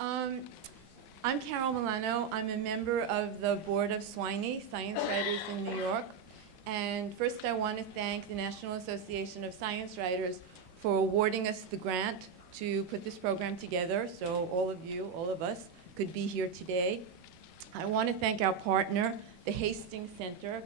I'm Carol Milano. I'm a member of the board of SWINey, Science Writers in New York. And first I want to thank the National Association of Science Writers for awarding us the grant to put this program together so all of you, all of us, could be here today. I want to thank our partner, the Hastings Center.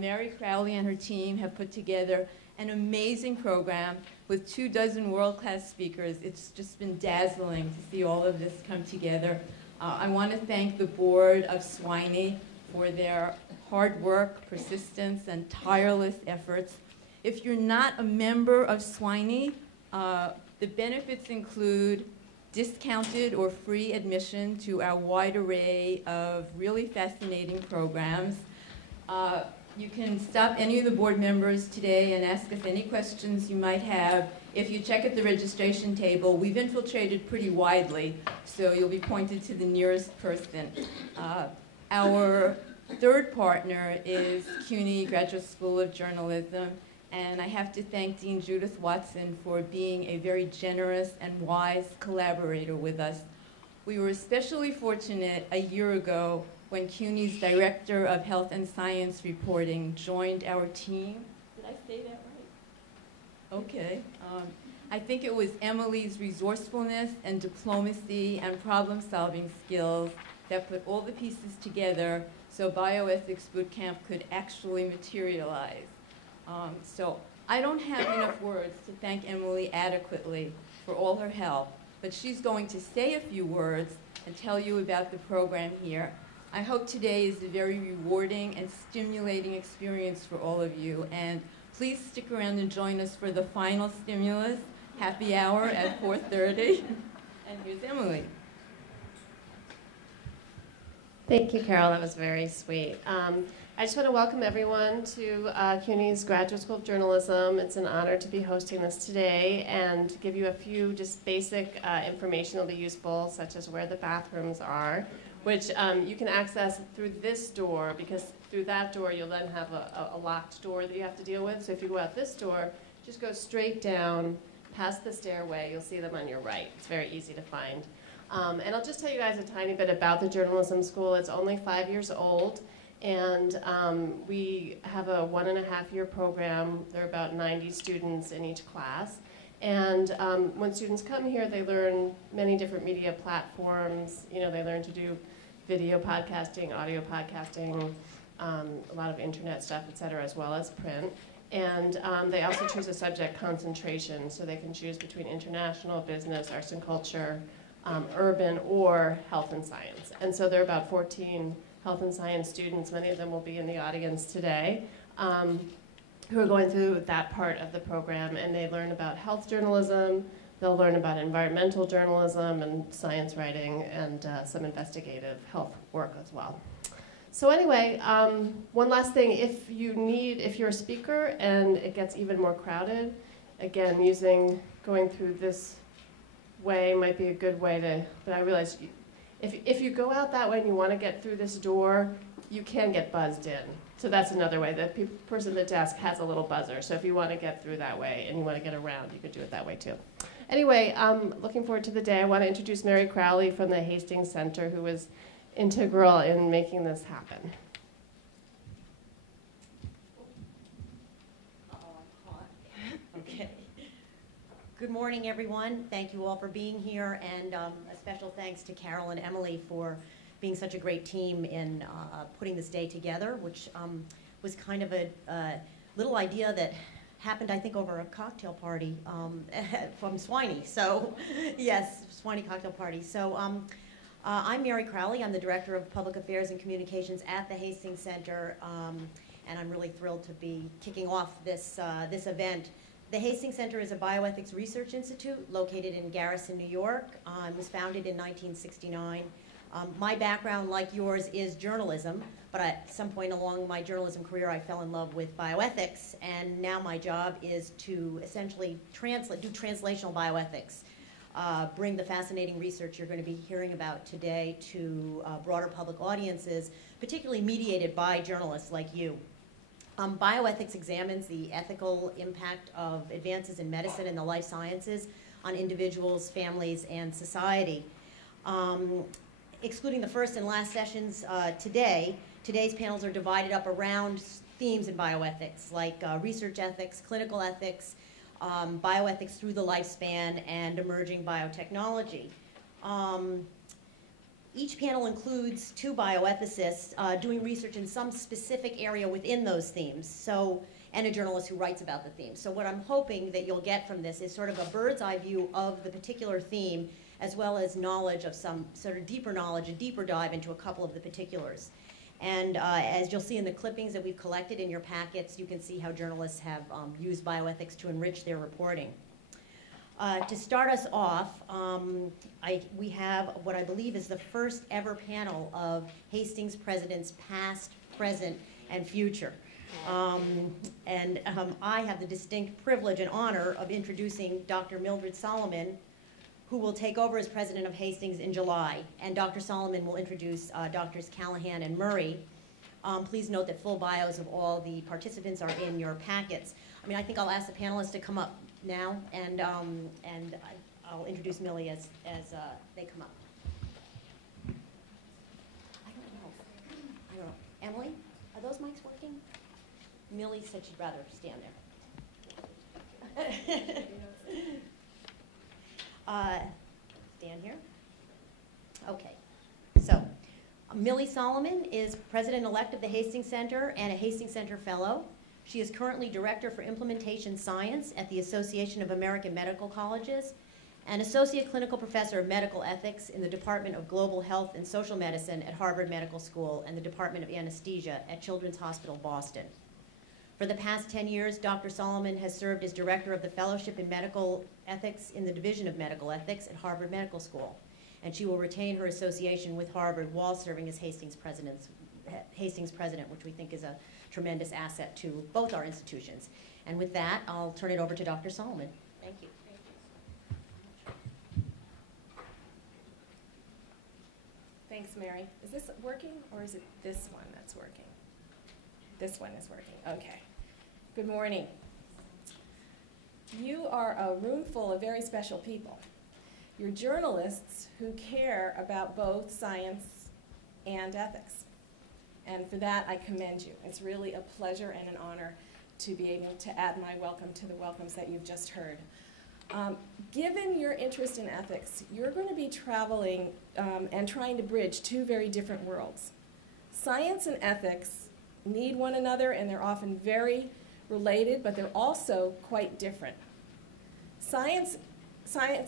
Mary Crowley and her team have put together an amazing program with 24 world-class speakers. It's just been dazzling to see all of this come together. I want to thank the board of SWINey for their hard work, persistence, and tireless efforts. If you're not a member of SWINey, the benefits include discounted or free admission to our wide array of really fascinating programs. You can stop any of the board members today and ask us any questions you might have. If you check at the registration table, we've infiltrated pretty widely, so you'll be pointed to the nearest person. Our third partner is CUNY Graduate School of Journalism, and I have to thank Dean Judith Watson for being a very generous and wise collaborator with us. We were especially fortunate a year ago when CUNY's Director of Health and Science Reporting joined our team. Did I say that right? Okay. I think it was Emily's resourcefulness and diplomacy and problem-solving skills that put all the pieces together so Bioethics Bootcamp could actually materialize. So I don't have enough words to thank Emily adequately for all her help, but she's going to say a few words and tell you about the program here. I hope today is a very rewarding and stimulating experience for all of you, and please stick around and join us for the final stimulus, happy hour at 4:30. And here's Emily. Thank you, Carol. That was very sweet. I just want to welcome everyone to CUNY's Graduate School of Journalism. It's an honor to be hosting this today and give you a few just basic information that will be useful, such as where the bathrooms are, which you can access through this door, because through that door you'll then have a locked door that you have to deal with. So if you go out this door, just go straight down past the stairway. You'll see them on your right. It's very easy to find. And I'll just tell you guys a tiny bit about the journalism school. It's only 5 years old, and we have a 1.5-year program. There are about 90 students in each class. And when students come here, they learn many different media platforms. You know, they learn to do video podcasting, audio podcasting, a lot of internet stuff, et cetera, as well as print. And they also choose a subject concentration, so they can choose between international, business, arts and culture, urban, or health and science. And so there are about 14 health and science students, many of them will be in the audience today, who are going through that part of the program, and they learn about health journalism, they'll learn about environmental journalism and science writing, and some investigative health work as well. So anyway, one last thing, if you're a speaker and it gets even more crowded, again, going through this way might be a good way to, but I realize if you go out that way and you want to get through this door, you can get buzzed in. So that's another way. The person at the desk has a little buzzer. So if you want to get through that way and you want to get around, you could do it that way too. Anyway, looking forward to the day. I want to introduce Mary Crowley from the Hastings Center, who was integral in making this happen. Okay. Good morning, everyone. Thank you all for being here, and a special thanks to Carol and Emily for being such a great team in putting this day together, which was kind of a little idea that happened, I think, over a cocktail party from SWINey. So, yes, SWINey cocktail party. So, I'm Mary Crowley. I'm the Director of Public Affairs and Communications at the Hastings Center, and I'm really thrilled to be kicking off this event. The Hastings Center is a bioethics research institute located in Garrison, New York. It was founded in 1969. My background, like yours, is journalism, but at some point along my journalism career, I fell in love with bioethics, and now my job is to essentially do translational bioethics, bring the fascinating research you're going to be hearing about today to broader public audiences, particularly mediated by journalists like you. Bioethics examines the ethical impact of advances in medicine and the life sciences on individuals, families, and society. Excluding the first and last sessions today's panels are divided up around themes in bioethics, like research ethics, clinical ethics, bioethics through the lifespan, and emerging biotechnology. Each panel includes 2 bioethicists doing research in some specific area within those themes, and a journalist who writes about the theme. So what I'm hoping that you'll get from this is sort of a bird's eye view of the particular theme, as well as knowledge of some sort of deeper knowledge, a deeper dive into a couple of the particulars. And as you'll see in the clippings that we've collected in your packets, you can see how journalists have used bioethics to enrich their reporting. To start us off, we have what I believe is the first ever panel of Hastings presidents past, present, and future. I have the distinct privilege and honor of introducing Dr. Mildred Solomon, who will take over as president of Hastings in July. And Dr. Solomon will introduce Drs. Callahan and Murray. Please note that full bios of all the participants are in your packets. I think I'll ask the panelists to come up now, and I'll introduce Millie as they come up. I don't know. Emily, are those mics working? Millie said she'd rather stand there. Stand here. Okay. So, Millie Solomon is president-elect of the Hastings Center and a Hastings Center Fellow. She is currently Director for Implementation Science at the Association of American Medical Colleges and Associate Clinical Professor of Medical Ethics in the Department of Global Health and Social Medicine at Harvard Medical School and the Department of Anesthesia at Children's Hospital Boston. For the past 10 years, Dr. Solomon has served as Director of the Fellowship in Medical Ethics in the Division of Medical Ethics at Harvard Medical School, and she will retain her association with Harvard while serving as Hastings president, which we think is a tremendous asset to both our institutions. And with that, I'll turn it over to Dr. Solomon. Thank you. Thanks, Mary. Is this working, or is it this one that's working? This one is working. Okay. Good morning. You are a room full of very special people. You're journalists who care about both science and ethics. And for that, I commend you. It's really a pleasure and an honor to be able to add my welcome to the welcomes that you've just heard. Given your interest in ethics, you're going to be traveling and trying to bridge 2 very different worlds. Science and ethics need one another, and they're often very related, but they're also quite different. Science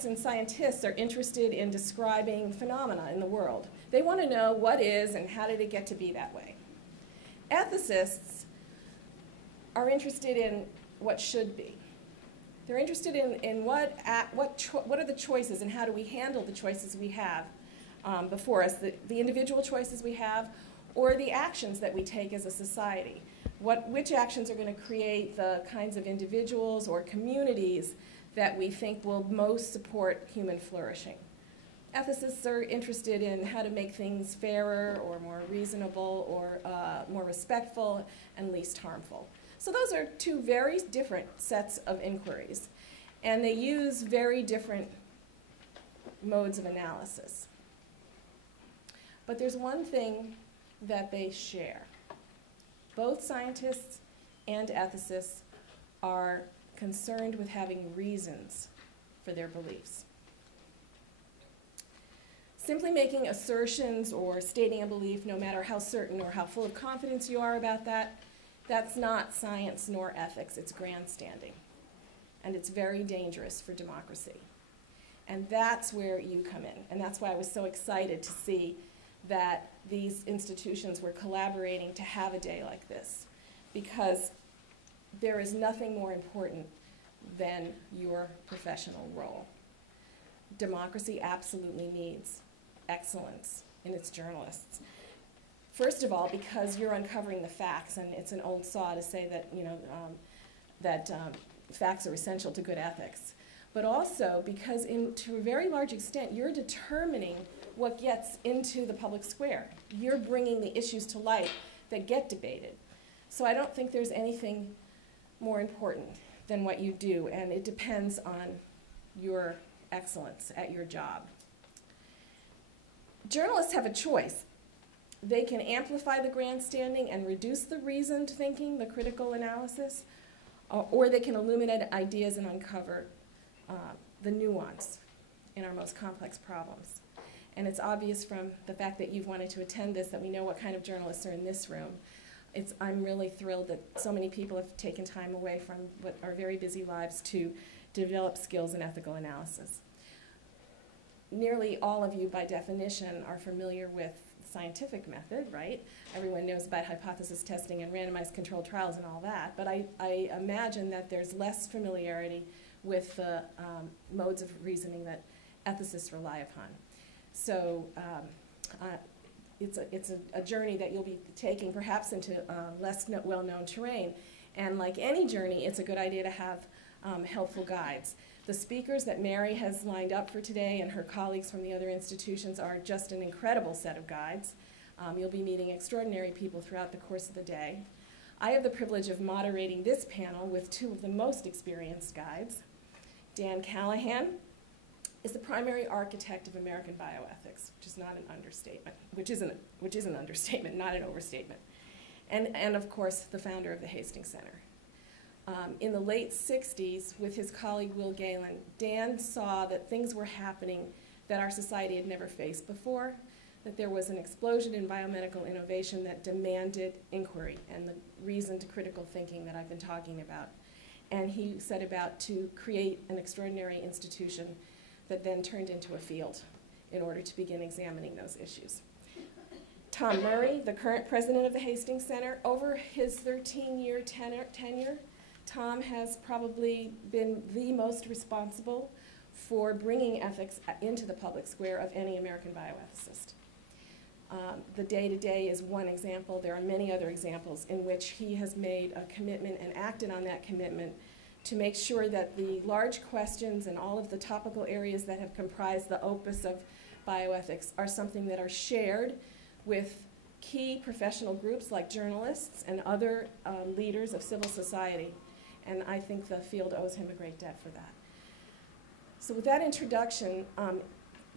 and scientists are interested in describing phenomena in the world. They want to know what is and how did it get to be that way. Ethicists are interested in what should be. They're interested in what are the choices and how do we handle the choices we have before us, the individual choices we have, or the actions that we take as a society. Which actions are going to create the kinds of individuals or communities that we think will most support human flourishing. Ethicists are interested in how to make things fairer or more reasonable or more respectful and least harmful. So those are 2 very different sets of inquiries, and they use very different modes of analysis. But there's one thing that they share. Both scientists and ethicists are concerned with having reasons for their beliefs. Simply making assertions or stating a belief, no matter how certain or how full of confidence you are about that, that's not science nor ethics, it's grandstanding. And it's very dangerous for democracy. And that's where you come in. And that's why I was so excited to see that these institutions were collaborating to have a day like this, because there is nothing more important than your professional role. Democracy absolutely needs excellence in its journalists. First of all, because you're uncovering the facts, and it's an old saw to say that facts are essential to good ethics. But also because to a very large extent, you're determining what gets into the public square. You're bringing the issues to light that get debated. So I don't think there's anything more important than what you do, and it depends on your excellence at your job. journalists have a choice. They can amplify the grandstanding and reduce the reasoned thinking, the critical analysis, or they can illuminate ideas and uncover the nuance in our most complex problems. And it's obvious from the fact that you've wanted to attend this that we know what kind of journalists are in this room. I'm really thrilled that so many people have taken time away from what are very busy lives to develop skills in ethical analysis. Nearly all of you, by definition, are familiar with scientific method, right? Everyone knows about hypothesis testing and randomized controlled trials and all that, but I imagine that there's less familiarity with the modes of reasoning that ethicists rely upon. So it's a journey that you'll be taking perhaps into less well-known terrain. And like any journey, it's a good idea to have helpful guides. The speakers that Mary has lined up for today and her colleagues from the other institutions are just an incredible set of guides. You'll be meeting extraordinary people throughout the course of the day. I have the privilege of moderating this panel with two of the most experienced guides. Dan Callahan is the primary architect of American bioethics, which is not an understatement, which is an understatement, not an overstatement. And of course, the founder of the Hastings Center. In the late 60s, with his colleague Will Galen, Dan saw that things were happening that our society had never faced before, that there was an explosion in biomedical innovation that demanded inquiry and the reasoned critical thinking that I've been talking about. And he set about to create an extraordinary institution that then turned into a field in order to begin examining those issues. Tom Murray, the current president of the Hastings Center, over his 13-year tenure, Tom has probably been the most responsible for bringing ethics into the public square of any American bioethicist. The day-to-day is one example. There are many other examples in which he has made a commitment and acted on that commitment to make sure that the large questions and all of the topical areas that have comprised the opus of bioethics are something that are shared with key professional groups like journalists and other leaders of civil society. And I think the field owes him a great debt for that. So with that introduction,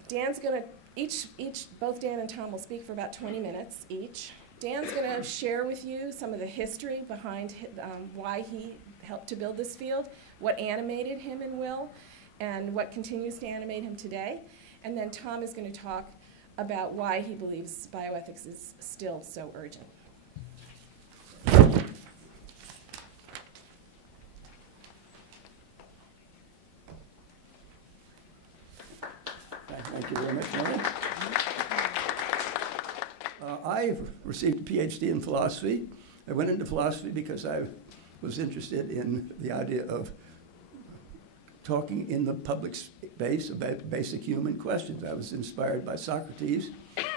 Dan's going to, both Dan and Tom will speak for about 20 minutes each. Dan's going to share with you some of the history behind why he helped to build this field, what animated him and Will, and what continues to animate him today. And then Tom is going to talk about why he believes bioethics is still so urgent. Thank you very much, Mary. I received a PhD in philosophy. I went into philosophy because I was interested in the idea of talking in the public space about basic human questions. I was inspired by Socrates,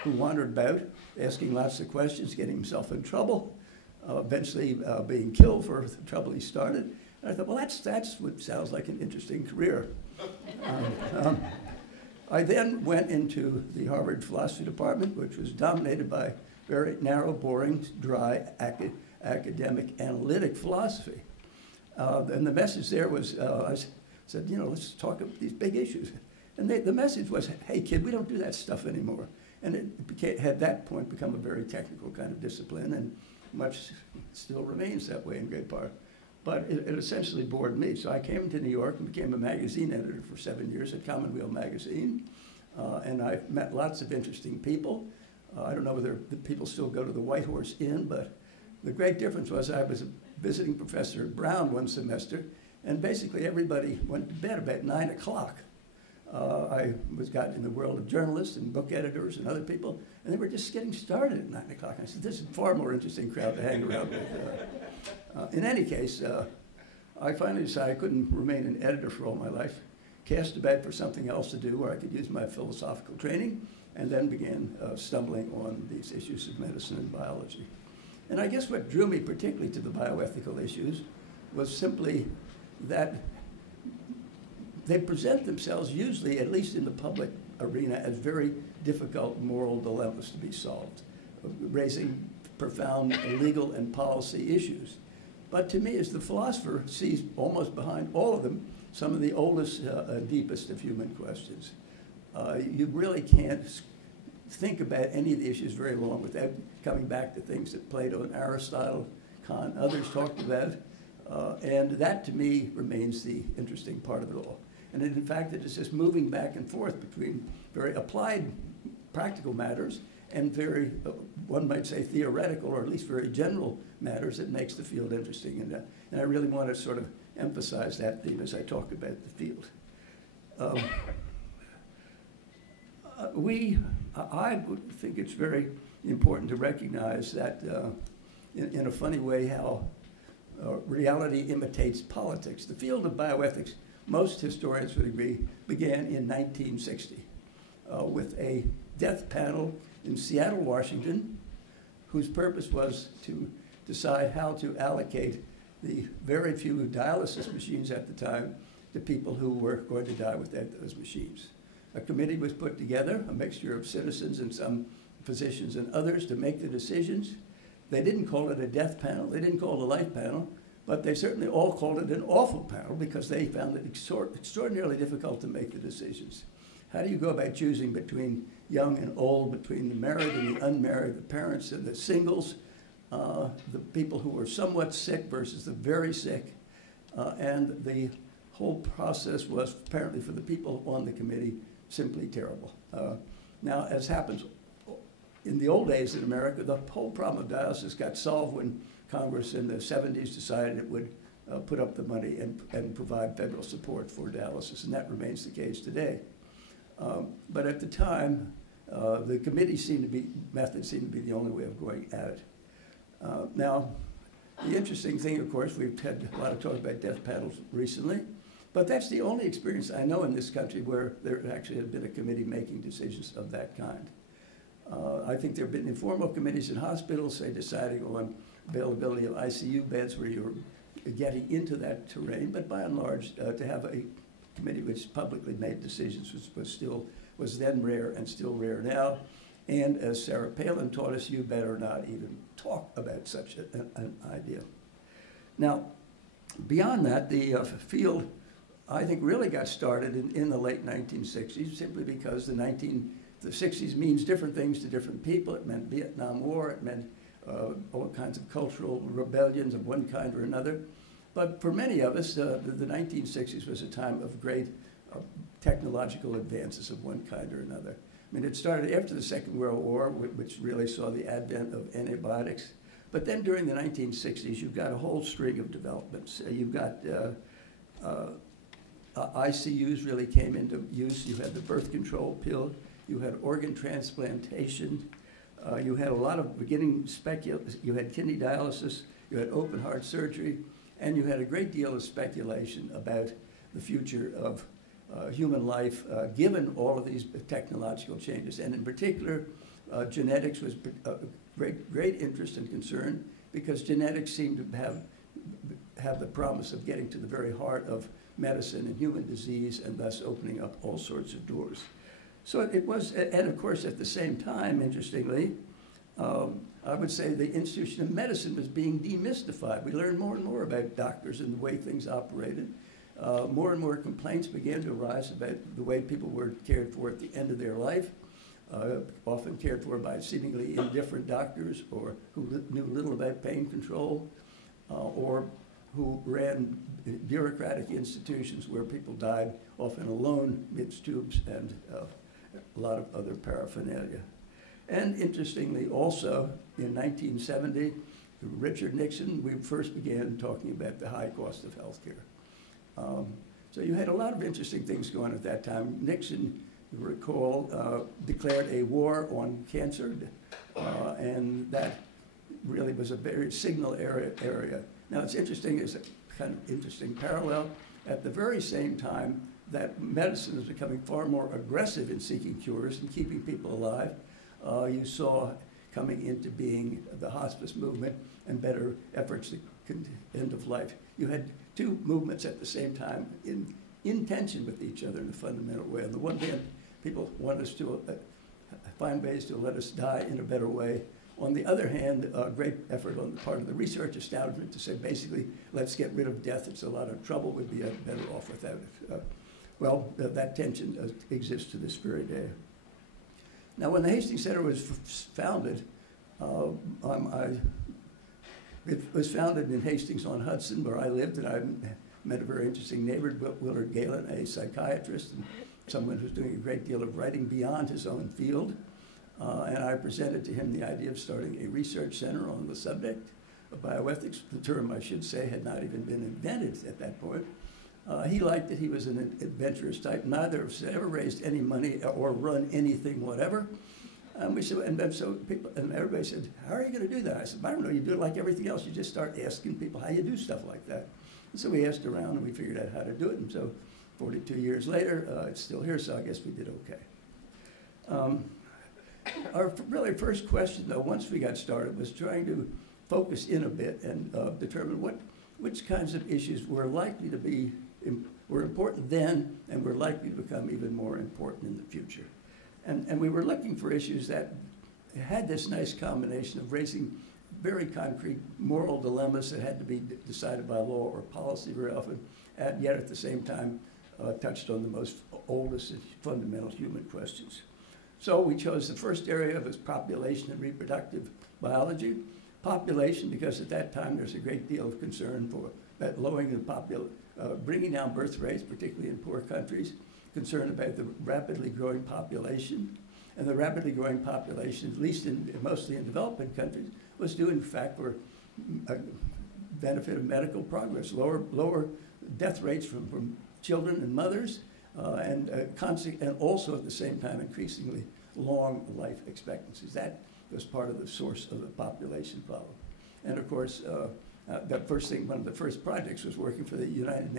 who wandered about asking lots of questions, getting himself in trouble, eventually being killed for the trouble he started. And I thought, well, that's what sounds like an interesting career. I then went into the Harvard philosophy department, which was dominated by very narrow, boring, dry, academic, analytic philosophy. And the message there was, I said, let's talk about these big issues. And the message was, hey, kid, we don't do that stuff anymore. And it had at that point become a very technical kind of discipline, and much still remains that way in great part. But it essentially bored me. So I came to New York and became a magazine editor for 7 years at Commonweal magazine. And I met lots of interesting people. I don't know whether the people still go to the White Horse Inn, but the great difference was I was a visiting professor at Brown one semester, and basically everybody went to bed about 9 o'clock. I got in the world of journalists and book editors and other people, and they were just getting started at 9 o'clock. I said, this is a far more interesting crowd to hang around with. In any case, I finally decided I couldn't remain an editor for all my life, cast about for something else to do where I could use my philosophical training, and then began stumbling on these issues of medicine and biology. And I guess what drew me particularly to the bioethical issues was simply that they present themselves usually, at least in the public arena, as very difficult moral dilemmas to be solved, raising profound legal and policy issues. But to me, as the philosopher, sees almost behind all of them some of the oldest, deepest of human questions. You really can't think about any of the issues very long without coming back to things that Plato and Aristotle, Kant, others talked about. And that, to me, remains the interesting part of it all. And in fact, it is just moving back and forth between very applied practical matters and very, one might say, theoretical, or at least very general matters that makes the field interesting. And I really want to sort of emphasize that theme as I talk about the field. I would think it's very important to recognize that in a funny way how reality imitates politics. The field of bioethics, most historians would agree, began in 1960 with a death panel in Seattle, Washington, whose purpose was to decide how to allocate the very few dialysis machines at the time to people who were going to die without those machines. A committee was put together, a mixture of citizens and some physicians and others, to make the decisions. They didn't call it a death panel, they didn't call it a life panel, but they certainly all called it an awful panel because they found it extraordinarily difficult to make the decisions. How do you go about choosing between young and old, between the married and the unmarried, the parents and the singles, the people who were somewhat sick versus the very sick, and the whole process was apparently for the people on the committee simply terrible. Now, as happens in the old days in America, the whole problem of dialysis got solved when Congress in the 70s decided it would put up the money and provide federal support for dialysis, and that remains the case today. But at the time, the committee method seemed to be the only way of going at it. Now, the interesting thing, of course, we've had a lot of talk about death panels recently, but that's the only experience I know in this country where there actually has been a committee making decisions of that kind. I think there have been informal committees in hospitals, say, deciding on availability of ICU beds where you're getting into that terrain, but by and large, to have a committee which publicly made decisions was then rare and still rare now. And as Sarah Palin taught us, you better not even talk about such an idea. Now, beyond that, the field, I think, really got started in the late 1960s, simply because the 60s means different things to different people. It meant Vietnam War, it meant all kinds of cultural rebellions of one kind or another. But for many of us, the 1960s was a time of great technological advances of one kind or another. I mean, it started after the Second World War, which really saw the advent of antibiotics. But then during the 1960s, you've got a whole string of developments. You've got ICUs really came into use. You had the birth control pill. You had organ transplantation. You had a lot of beginning you had kidney dialysis. You had open heart surgery. And you had a great deal of speculation about the future of human life, given all of these technological changes. And in particular, genetics was of great interest and concern, because genetics seemed to have the promise of getting to the very heart of medicine and human disease, and thus opening up all sorts of doors. So it was, and of course at the same time, interestingly, I would say the institution of medicine was being demystified. We learned more and more about doctors and the way things operated. More and more complaints began to arise about the way people were cared for at the end of their life, often cared for by seemingly indifferent doctors, or who knew little about pain control, or who ran bureaucratic institutions where people died often alone midst tubes and a lot of other paraphernalia. And interestingly also, in 1970, Richard Nixon, we first began talking about the high cost of health care. So you had a lot of interesting things going on at that time. Nixon, you recall, declared a war on cancer, and that really was a very signal area. Now, it's interesting, it's a kind of interesting parallel. At the very same time that medicine is becoming far more aggressive in seeking cures and keeping people alive, you saw coming into being the hospice movement and better efforts to end of life. You had two movements at the same time in tension with each other in a fundamental way. On the one hand, people want us to find ways to let us die in a better way. On the other hand, a great effort on the part of the research establishment to say, basically, let's get rid of death. It's a lot of trouble. We'd be better off without it. Well, that tension exists to this very day. Now, when the Hastings Center was founded, it was founded in Hastings on Hudson, where I lived, and I met a very interesting neighbor, Willard Galen, a psychiatrist, and someone who's doing a great deal of writing beyond his own field. And I presented to him the idea of starting a research center on the subject of bioethics. The term, I should say, had not even been invented at that point. He liked it. He was an adventurous type. Neither of us ever raised any money or run anything, whatever. We said, and so people, and everybody said, "How are you going to do that?" I said, "I don't know. You do it like everything else. You just start asking people how you do stuff like that." And so we asked around, and we figured out how to do it. And so 42 years later, it's still here, so I guess we did okay. Our really first question, though, once we got started, was trying to focus in a bit and determine which kinds of issues were likely to be were important then and were likely to become even more important in the future. And we were looking for issues that had this nice combination of raising very concrete moral dilemmas that had to be decided by law or policy very often, and yet at the same time touched on the most oldest and fundamental human questions. So we chose the first area was population and reproductive biology. Population, because at that time there's a great deal of concern for that lowering the bringing down birth rates, particularly in poor countries, concern about the rapidly growing population. And the rapidly growing population, at least mostly in developing countries, was due in fact for benefit of medical progress, lower death rates from children and mothers, and also at the same time increasingly long life expectancies. That was part of the source of the population problem. And of course, one of the first projects was working for the United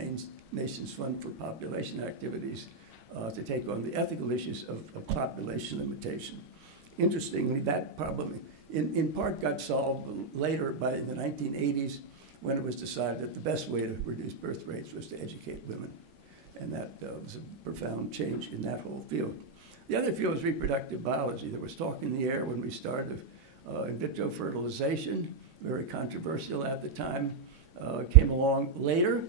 Nations Fund for Population Activities to take on the ethical issues of population limitation. Interestingly, that problem in part got solved later by the 1980s when it was decided that the best way to reduce birth rates was to educate women. And that was a profound change in that whole field. The other field was reproductive biology. There was talk in the air when we started in vitro fertilization, very controversial at the time, came along later,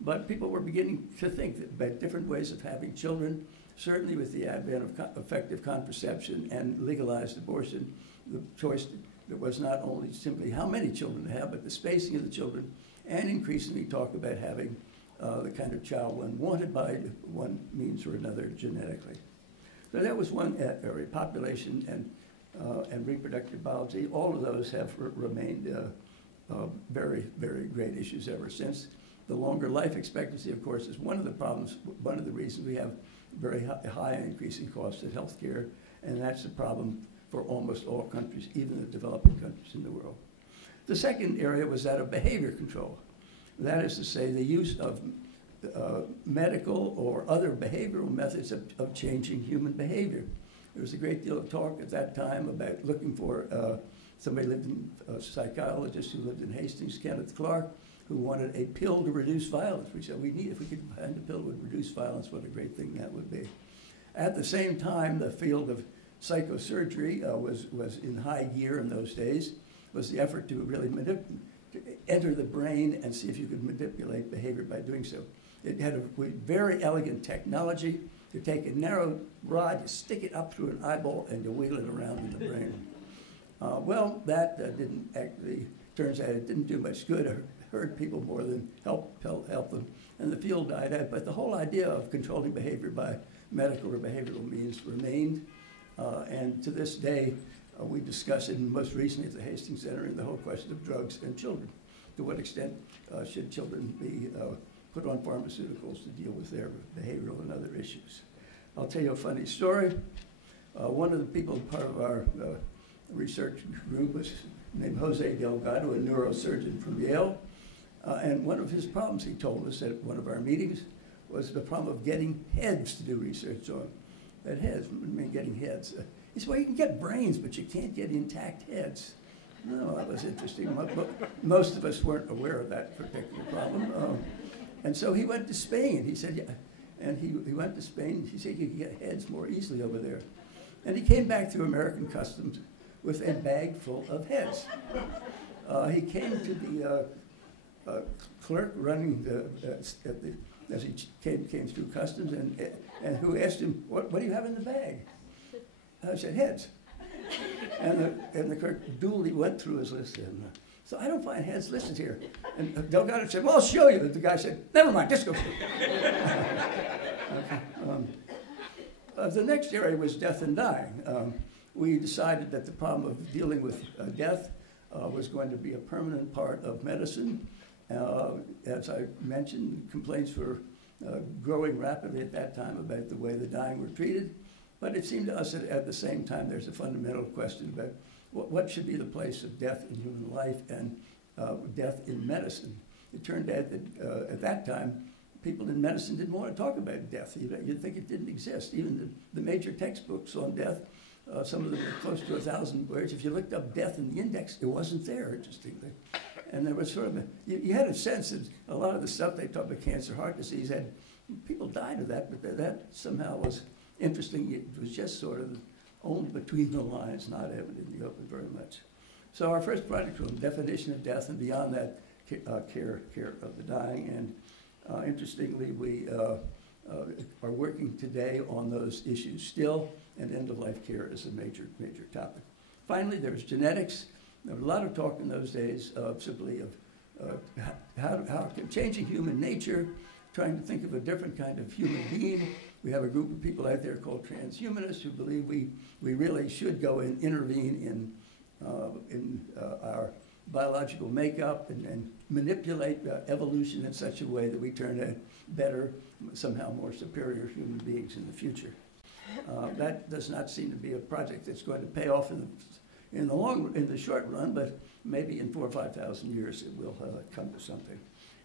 but people were beginning to think that by different ways of having children, certainly with the advent of effective contraception and legalized abortion, the choice that was not only simply how many children to have, but the spacing of the children, and increasingly talk about having the kind of child one wanted by one means or another genetically. So that was one area, population and reproductive biology. All of those have remained very, very great issues ever since. The longer life expectancy, of course, is one of the problems, one of the reasons we have very high and increasing costs of health care, and that's a problem for almost all countries, even the developing countries in the world. The second area was that of behavior control. That is to say, the use of medical or other behavioral methods of changing human behavior. There was a great deal of talk at that time about looking for somebody lived in a psychologist who lived in Hastings, Kenneth Clark, who wanted a pill to reduce violence. We said, if we could find a pill that would reduce violence, what a great thing that would be. At the same time, the field of psychosurgery was in high gear in those days, was the effort to really enter the brain and see if you could manipulate behavior by doing so. It had a very elegant technology to take a narrow rod, you stick it up through an eyeball, and you wheel it around in the brain. Well, that didn't actually, turns out it didn't do much good. It hurt people more than help them. And the field died out. But the whole idea of controlling behavior by medical or behavioral means remained. And to this day, we discuss it, and most recently at the Hastings Center, in the whole question of drugs and children. To what extent should children be put on pharmaceuticals to deal with their behavioral and other issues? I'll tell you a funny story. One of the people, part of our research group, was named Jose Delgado, a neurosurgeon from Yale. And one of his problems, he told us at one of our meetings, was the problem of getting heads to do research on. That heads, I mean getting heads. He said, well, you can get brains, but you can't get intact heads. No, that was interesting. Most of us weren't aware of that particular problem. And so he went to Spain. He said, yeah. And he went to Spain. He said you can get heads more easily over there. And he came back through American customs with a bag full of heads. He came to the clerk running as he came through customs, and who asked him, what do you have in the bag? I said, heads. And the clerk duly went through his list. And, so I don't find heads listed here. And Delgado said, well, I'll show you. The guy said, never mind, just go. The next area was death and dying. We decided that the problem of dealing with death was going to be a permanent part of medicine. As I mentioned, complaints were growing rapidly at that time about the way the dying were treated. But it seemed to us that at the same time there's a fundamental question about what should be the place of death in human life and death in medicine. It turned out that at that time, people in medicine didn't want to talk about death. You'd think it didn't exist. Even the major textbooks on death, some of them were close to 1,000 words. If you looked up death in the index, it wasn't there, interestingly. And there was sort of you had a sense that a lot of the stuff they talked about, cancer, heart disease, people died of that, but that somehow was interesting. It was just sort of only between the lines, not evident in the open very much. So our first project was definition of death, and beyond that, care of the dying. And interestingly, we are working today on those issues still, and end-of-life care is a major topic. Finally, there's genetics. There was a lot of talk in those days simply of how changing human nature, trying to think of a different kind of human being. We have a group of people out there called transhumanists who believe we really should go and intervene in our biological makeup and manipulate evolution in such a way that we turn out better, somehow more superior human beings in the future. That does not seem to be a project that's going to pay off in the short run, but maybe in 4,000 or 5,000 years it will come to something.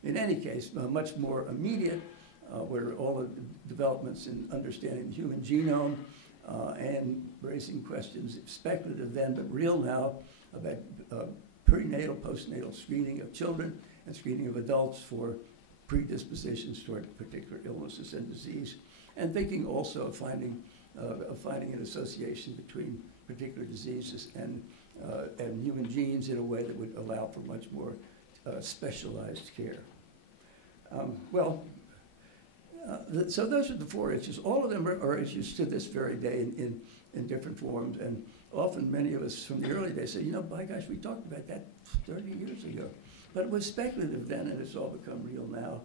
In any case, much more immediate, where all the developments in understanding the human genome and raising questions, speculative then, but real now, about prenatal, postnatal screening of children and screening of adults for predispositions toward particular illnesses and disease, and thinking also of finding an association between particular diseases and human genes in a way that would allow for much more specialized care. So those are the four issues. All of them are issues to this very day in different forms, and often many of us from the early days say, by gosh, we talked about that 30 years ago. But it was speculative then, and it's all become real now.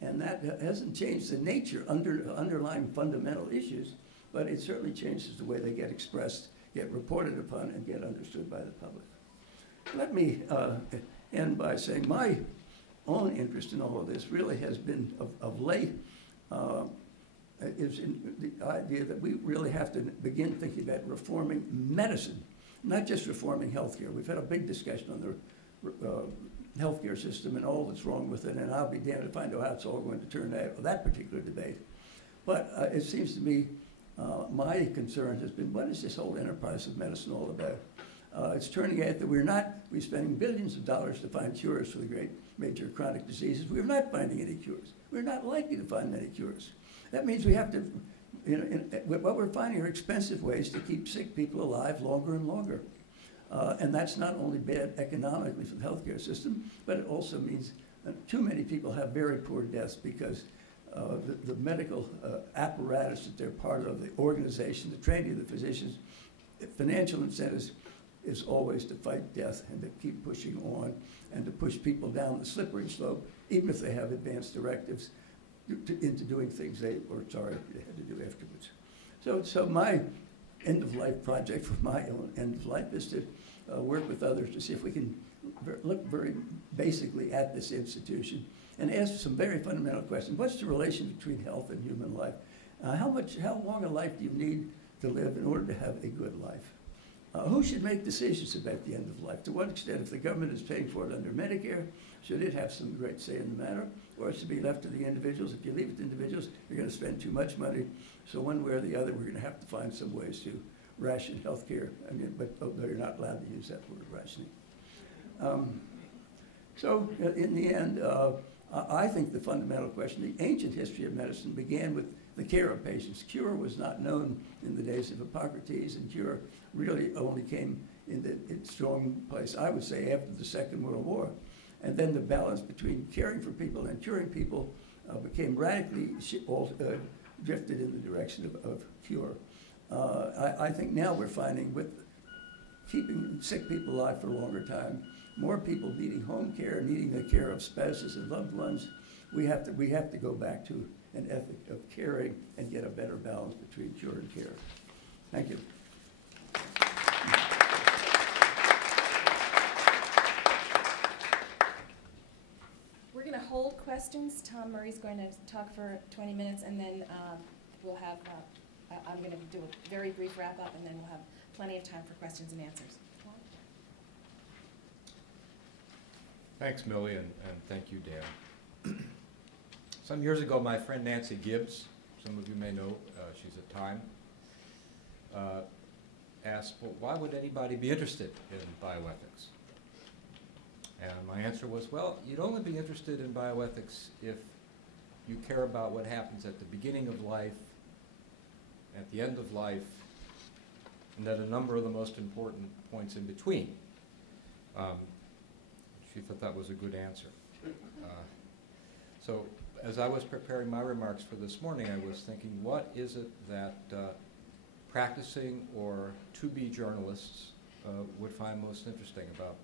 And that hasn't changed the nature, underlying fundamental issues, but it certainly changes the way they get expressed, get reported upon, and get understood by the public. Let me end by saying my own interest in all of this really has been of late is in the idea that we really have to begin thinking about reforming medicine, not just reforming healthcare. We've had a big discussion on the healthcare system and all that's wrong with it, and I'll be damned to find out how it's all going to turn out, that particular debate. But it seems to me my concern has been, what is this whole enterprise of medicine all about? It's turning out that we're spending billions of dollars to find cures for the great major chronic diseases. We're not finding any cures. We're not likely to find many cures. That means we have to, what we're finding are expensive ways to keep sick people alive longer and longer. And that's not only bad economically for the healthcare system, but it also means that too many people have very poor deaths because the medical apparatus that they're part of, the organization, the training of the physicians, financial incentives is always to fight death and to keep pushing on and to push people down the slippery slope, even if they have advanced directives into doing things they were sorry they had to do afterwards. So my end-of-life project for my own end of life is to work with others to see if we can look very basically at this institution and ask some very fundamental questions. What's the relation between health and human life? How long a life do you need to live in order to have a good life? Who should make decisions about the end of life? To what extent, if the government is paying for it under Medicare, should it have some great say in the matter? Or it should be left to the individuals? If you leave it to individuals, you're going to spend too much money. So one way or the other, we're going to have to find some ways to ration health care. But you're not allowed to use that word, rationing. So in the end, I think the fundamental question, the ancient history of medicine began with the care of patients. Cure was not known in the days of Hippocrates, and cure really only came into its strong place, I would say, after the Second World War. And then the balance between caring for people and curing people became radically drifted in the direction of cure. I think now we're finding with keeping sick people alive for a longer time, more people needing home care, needing the care of spouses and loved ones. We have to go back to an ethic of caring and get a better balance between cure and care. Thank you. We're going to hold questions. Tom Murray's going to talk for 20 minutes, and then we'll have, I'm going to do a very brief wrap-up, and then we'll have plenty of time for questions and answers. Thanks, Millie, and thank you, Dan. Some years ago, my friend Nancy Gibbs, some of you may know, she's at Time, asked, well, why would anybody be interested in bioethics? And my answer was, well, you'd only be interested in bioethics if you care about what happens at the beginning of life, at the end of life, and at a number of the most important points in between. She thought that was a good answer. So as I was preparing my remarks for this morning, I was thinking, what is it that practicing or to-be journalists would find most interesting about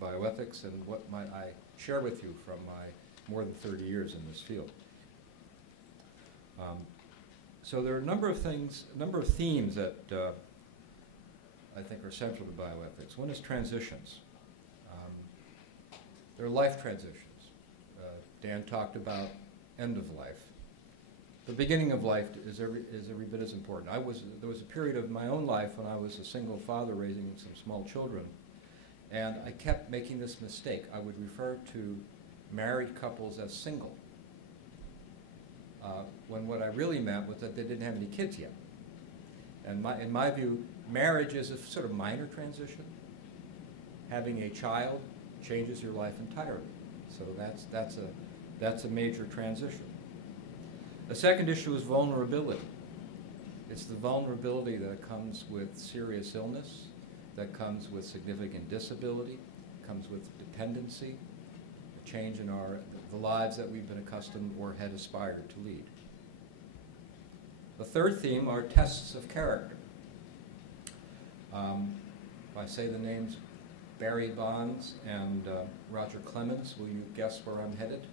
bioethics, and what might I share with you from my more than 30 years in this field? So there are a number of things, a number of themes that I think are central to bioethics. One is transitions. There are life transitions. Dan talked about end of life. The beginning of life is every bit as important. There was a period of my own life when I was a single father raising some small children, and I kept making this mistake. I would refer to married couples as single, when what I really meant was that they didn't have any kids yet. And in my view, marriage is a sort of minor transition. Having a child changes your life entirely. So that's a major transition. The second issue is vulnerability. It's the vulnerability that comes with serious illness, that comes with significant disability, comes with dependency, a change in the lives that we've been accustomed or had aspired to lead. The third theme are tests of character. If I say the names Barry Bonds and Roger Clemens, will you guess where I'm headed?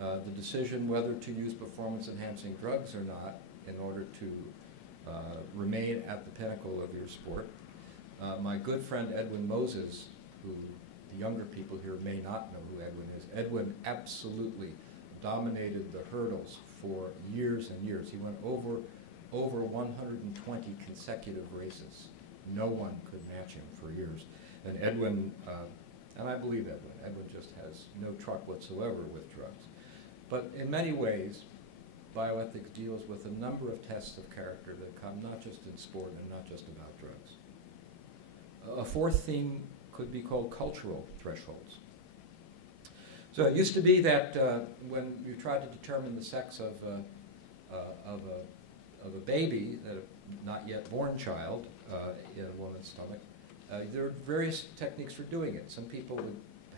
The decision whether to use performance-enhancing drugs or not in order to remain at the pinnacle of your sport. My good friend Edwin Moses, who the younger people here may not know who Edwin is, Edwin absolutely dominated the hurdles for years and years. He went over 120 consecutive races. No one could match him for years. And Edwin, and I believe Edwin just has no truck whatsoever with drugs. But in many ways, bioethics deals with a number of tests of character that come not just in sport and not just about drugs. A fourth theme could be called cultural thresholds. So it used to be that when you tried to determine the sex of a baby, a not yet born child in a woman's stomach, there are various techniques for doing it. Some people would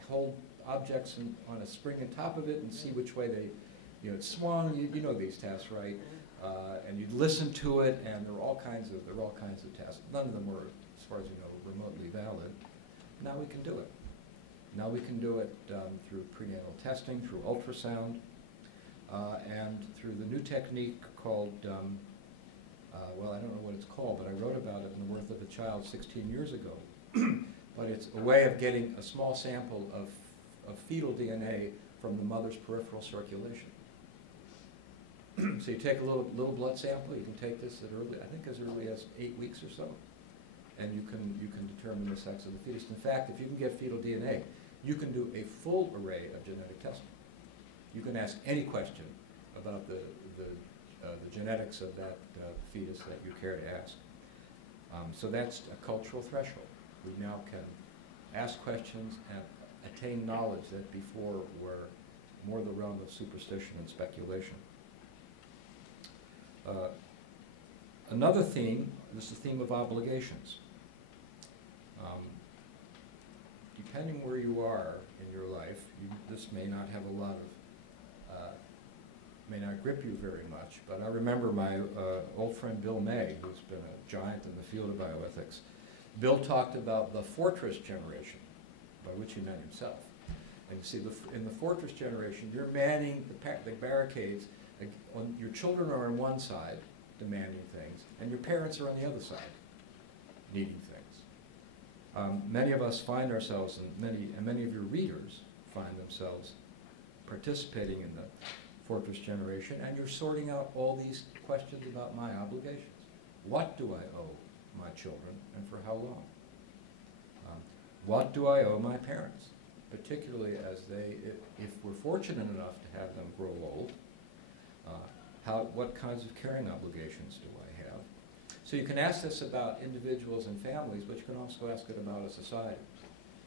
hold objects on a spring on top of it and see which way they, it swung. You know these tests, right? And you'd listen to it, and there were all kinds of tests. None of them were, as far as you know, remotely valid. Now we can do it. Now we can do it through prenatal testing, through ultrasound, and through the new technique called, well, I don't know what it's called, but I wrote about it in The Worth of a Child 16 years ago. But it's a way of getting a small sample of fetal DNA from the mother's peripheral circulation. So you take a little blood sample. You can take this as early as 8 weeks or so, and you can determine the sex of the fetus. In fact, if you can get fetal DNA, you can do a full array of genetic testing. You can ask any question about the genetics of that fetus that you care to ask. So that's a cultural threshold. We now can ask questions and attain knowledge that before were more the realm of superstition and speculation. Another theme is the theme of obligations. Depending where you are in your life, this may not have a lot of may not grip you very much, but I remember my old friend Bill May, who's been a giant in the field of bioethics. Bill talked about the fortress generation, by which he meant himself. And you see, in the fortress generation, you're manning the barricades. Your children are on one side, demanding things, and your parents are on the other side, needing things. Many of us find ourselves, and many of your readers find themselves participating in the fortress generation, and you're sorting out all these questions about my obligations. What do I owe my children, and for how long? What do I owe my parents, particularly as if we're fortunate enough to have them grow old? What kinds of caring obligations do I have? So you can ask this about individuals and families, but you can also ask it about a society.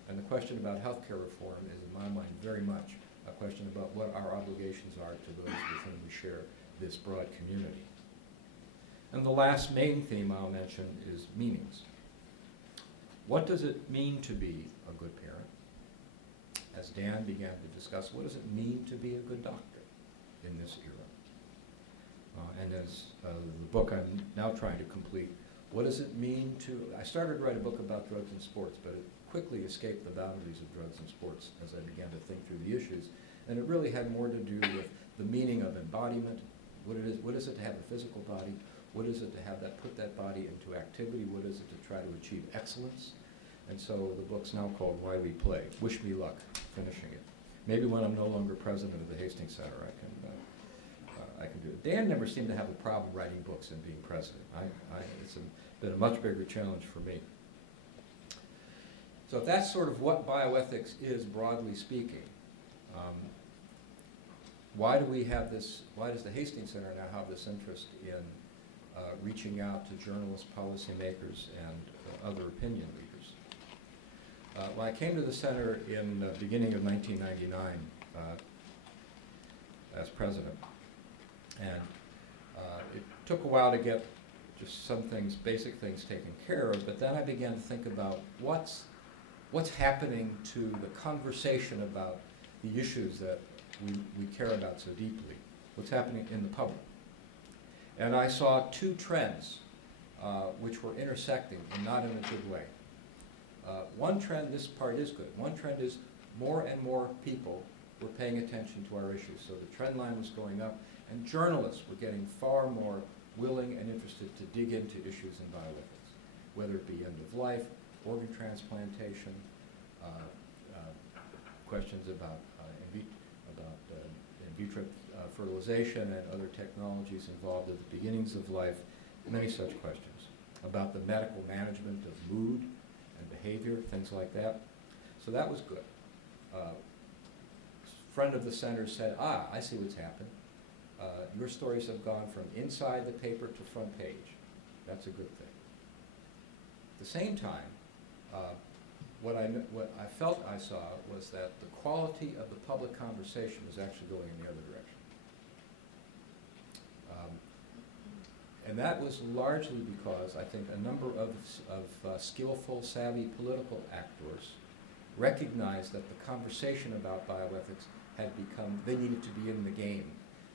And the question about healthcare reform is, in my mind, very much a question about what our obligations are to those with whom we share this broad community. And the last main theme I'll mention is meanings. What does it mean to be a good parent? As Dan began to discuss, what does it mean to be a good doctor in this era? And as the book I'm now trying to complete, what does it mean to, I started to write a book about drugs in sports, but it quickly escaped the boundaries of drugs and sports as I began to think through the issues. And it really had more to do with the meaning of embodiment. What is it to have a physical body? What is it to put that body into activity? What is it to try to achieve excellence? And so the book's now called Why We Play. Wish me luck finishing it. Maybe when I'm no longer president of the Hastings Center, I can do it. Dan never seemed to have a problem writing books and being president. It's been a much bigger challenge for me. So that's sort of what bioethics is, broadly speaking. Why do we have this, why does the Hastings Center now have this interest in reaching out to journalists, policymakers, and other opinion leaders? Well, I came to the center in the beginning of 1999 as president, and it took a while to get just some things, basic things taken care of, but then I began to think about what's happening to the conversation about the issues that we care about so deeply, what's happening in the public. And I saw two trends which were intersecting and not in a good way. One trend, this part is good, one trend is more and more people were paying attention to our issues. So the trend line was going up, and journalists were getting far more willing and interested to dig into issues in bioethics, whether it be end of life, organ transplantation, questions about in vitro fertilization and other technologies involved at the beginnings of life, many such questions, about the medical management of mood and behavior, things like that. So that was good. Friend of the center said, I see what's happened. Your stories have gone from inside the paper to front page. That's a good thing. At the same time, what I felt I saw was that the quality of the public conversation was actually going in the other direction. And that was largely because I think a number of skillful, savvy political actors recognized that the conversation about bioethics had become, they needed to be in the game,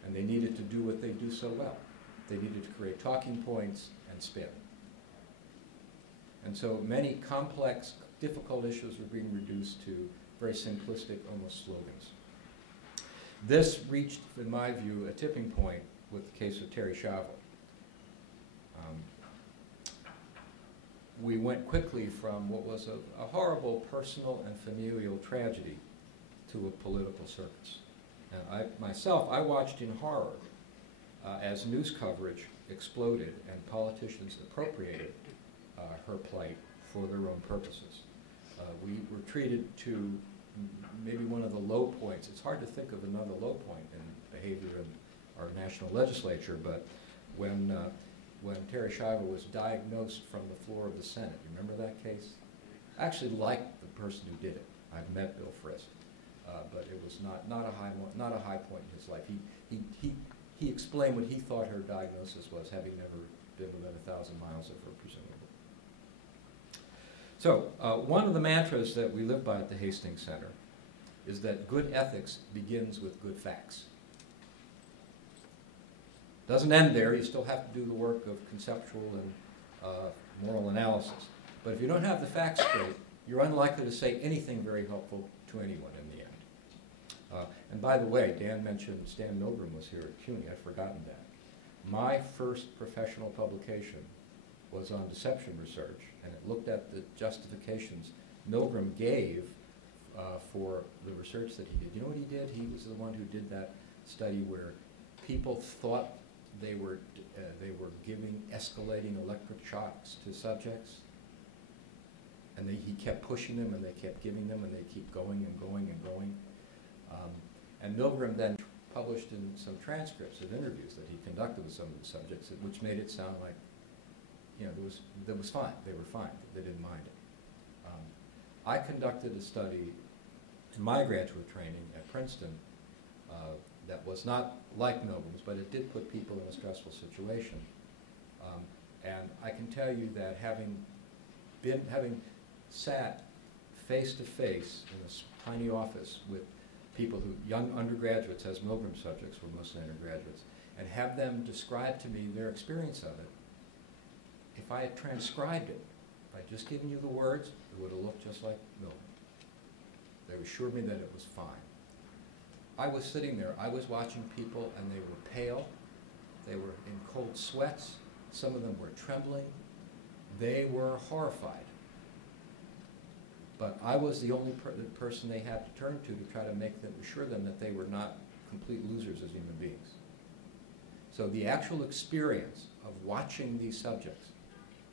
and they needed to do what they do so well. They needed to create talking points and spin. And so many complex, difficult issues were being reduced to very simplistic, almost slogans. This reached, in my view, a tipping point with the case of Terry Schiavo. We went quickly from what was a horrible personal and familial tragedy to a political circus. And I watched in horror as news coverage exploded and politicians appropriated her plight for their own purposes. We were treated to maybe one of the low points. It's hard to think of another low point in behavior in our national legislature, but when Terry Schiavo was diagnosed from the floor of the Senate, you remember that case? I actually liked the person who did it. I've met Bill Frist, but it was not a high point in his life. He explained what he thought her diagnosis was, having never been within 1,000 miles of her, presumably. So one of the mantras that we live by at the Hastings Center is that good ethics begins with good facts. Doesn't end there. You still have to do the work of conceptual and moral analysis. But if you don't have the facts straight, you're unlikely to say anything very helpful to anyone in the end. And by the way, Dan mentioned Stan Milgram was here at CUNY. I'd forgotten that. My first professional publication was on deception research, and it looked at the justifications Milgram gave for the research that he did. You know what he did? He was the one who did that study where people thought they were giving escalating electric shocks to subjects, and he kept pushing them, and they kept giving them, and they keep going and going and going. And Milgram then published in some transcripts of interviews that he conducted with some of the subjects, which made it sound like, you know, that was fine. They were fine. They didn't mind it. I conducted a study in my graduate training at Princeton that was not like Milgram's, but it did put people in a stressful situation. And I can tell you that having sat face to face in this tiny office with people who, young undergraduates, as Milgram subjects were mostly undergraduates, and have them describe to me their experience of it, if I had transcribed it, if I'd just given you the words, it would have looked just like Milgram. They assured me that it was fine. I was sitting there, I was watching people, and they were pale, they were in cold sweats, some of them were trembling, they were horrified. But I was the only person they had to turn to try to assure them that they were not complete losers as human beings. So the actual experience of watching these subjects,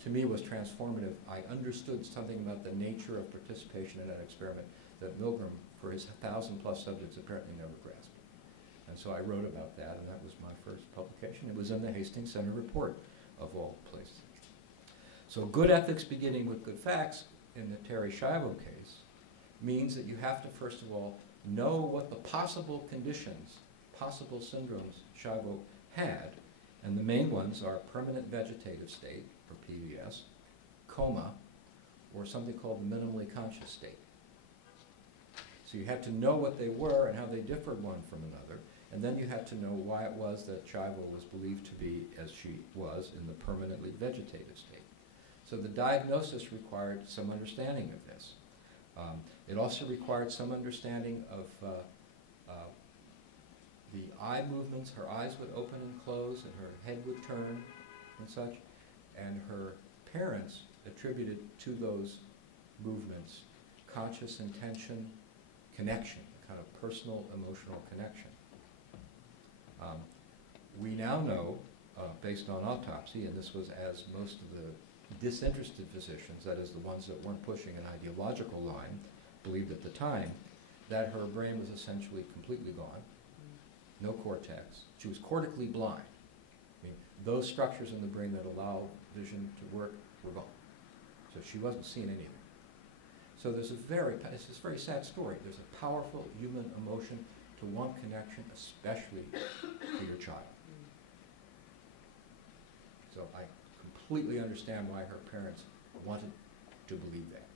to me, was transformative. I understood something about the nature of participation in that experiment that Milgram, for his 1,000+ subjects, apparently never grasped. And so I wrote about that, and that was my first publication. It was in the Hastings Center report, of all places. So good ethics beginning with good facts, in the Terry Schiavo case, means that you have to, first of all, know what the possible conditions, possible syndromes Schiavo had, and the main ones are permanent vegetative state, or PVS, coma, or something called the minimally conscious state. So you had to know what they were and how they differed one from another, and then you had to know why it was that Schiavo was believed to be, as she was, in the permanently vegetative state. So the diagnosis required some understanding of this. It also required some understanding of the eye movements. Her eyes would open and close, and her head would turn and such. And her parents attributed to those movements conscious intention, connection, a kind of personal emotional connection. We now know, based on autopsy, and this was as most of the disinterested physicians, that is the ones that weren't pushing an ideological line, believed at the time, that her brain was essentially completely gone, no cortex. She was cortically blind. I mean, those structures in the brain that allow vision to work were gone. So she wasn't seeing anything. So it's this very sad story. There's a powerful human emotion to want connection, especially to your child. So I completely understand why her parents wanted to believe that.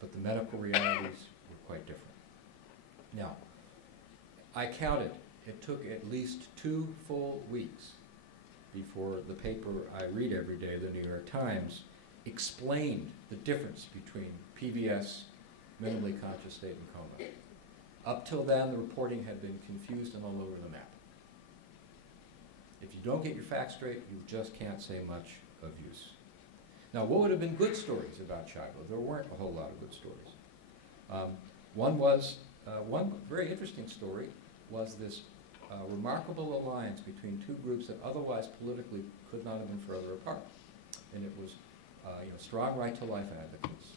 But the medical realities were quite different. Now, I counted. It took at least 2 full weeks before the paper I read every day, the New York Times, explained the difference between PVS, minimally conscious state, and coma. Up till then, the reporting had been confused and all over the map. If you don't get your facts straight, you just can't say much of use. Now, what would have been good stories about Schiavo? There weren't a whole lot of good stories. One very interesting story was this remarkable alliance between 2 groups that otherwise politically could not have been further apart. And it was strong right-to-life advocates,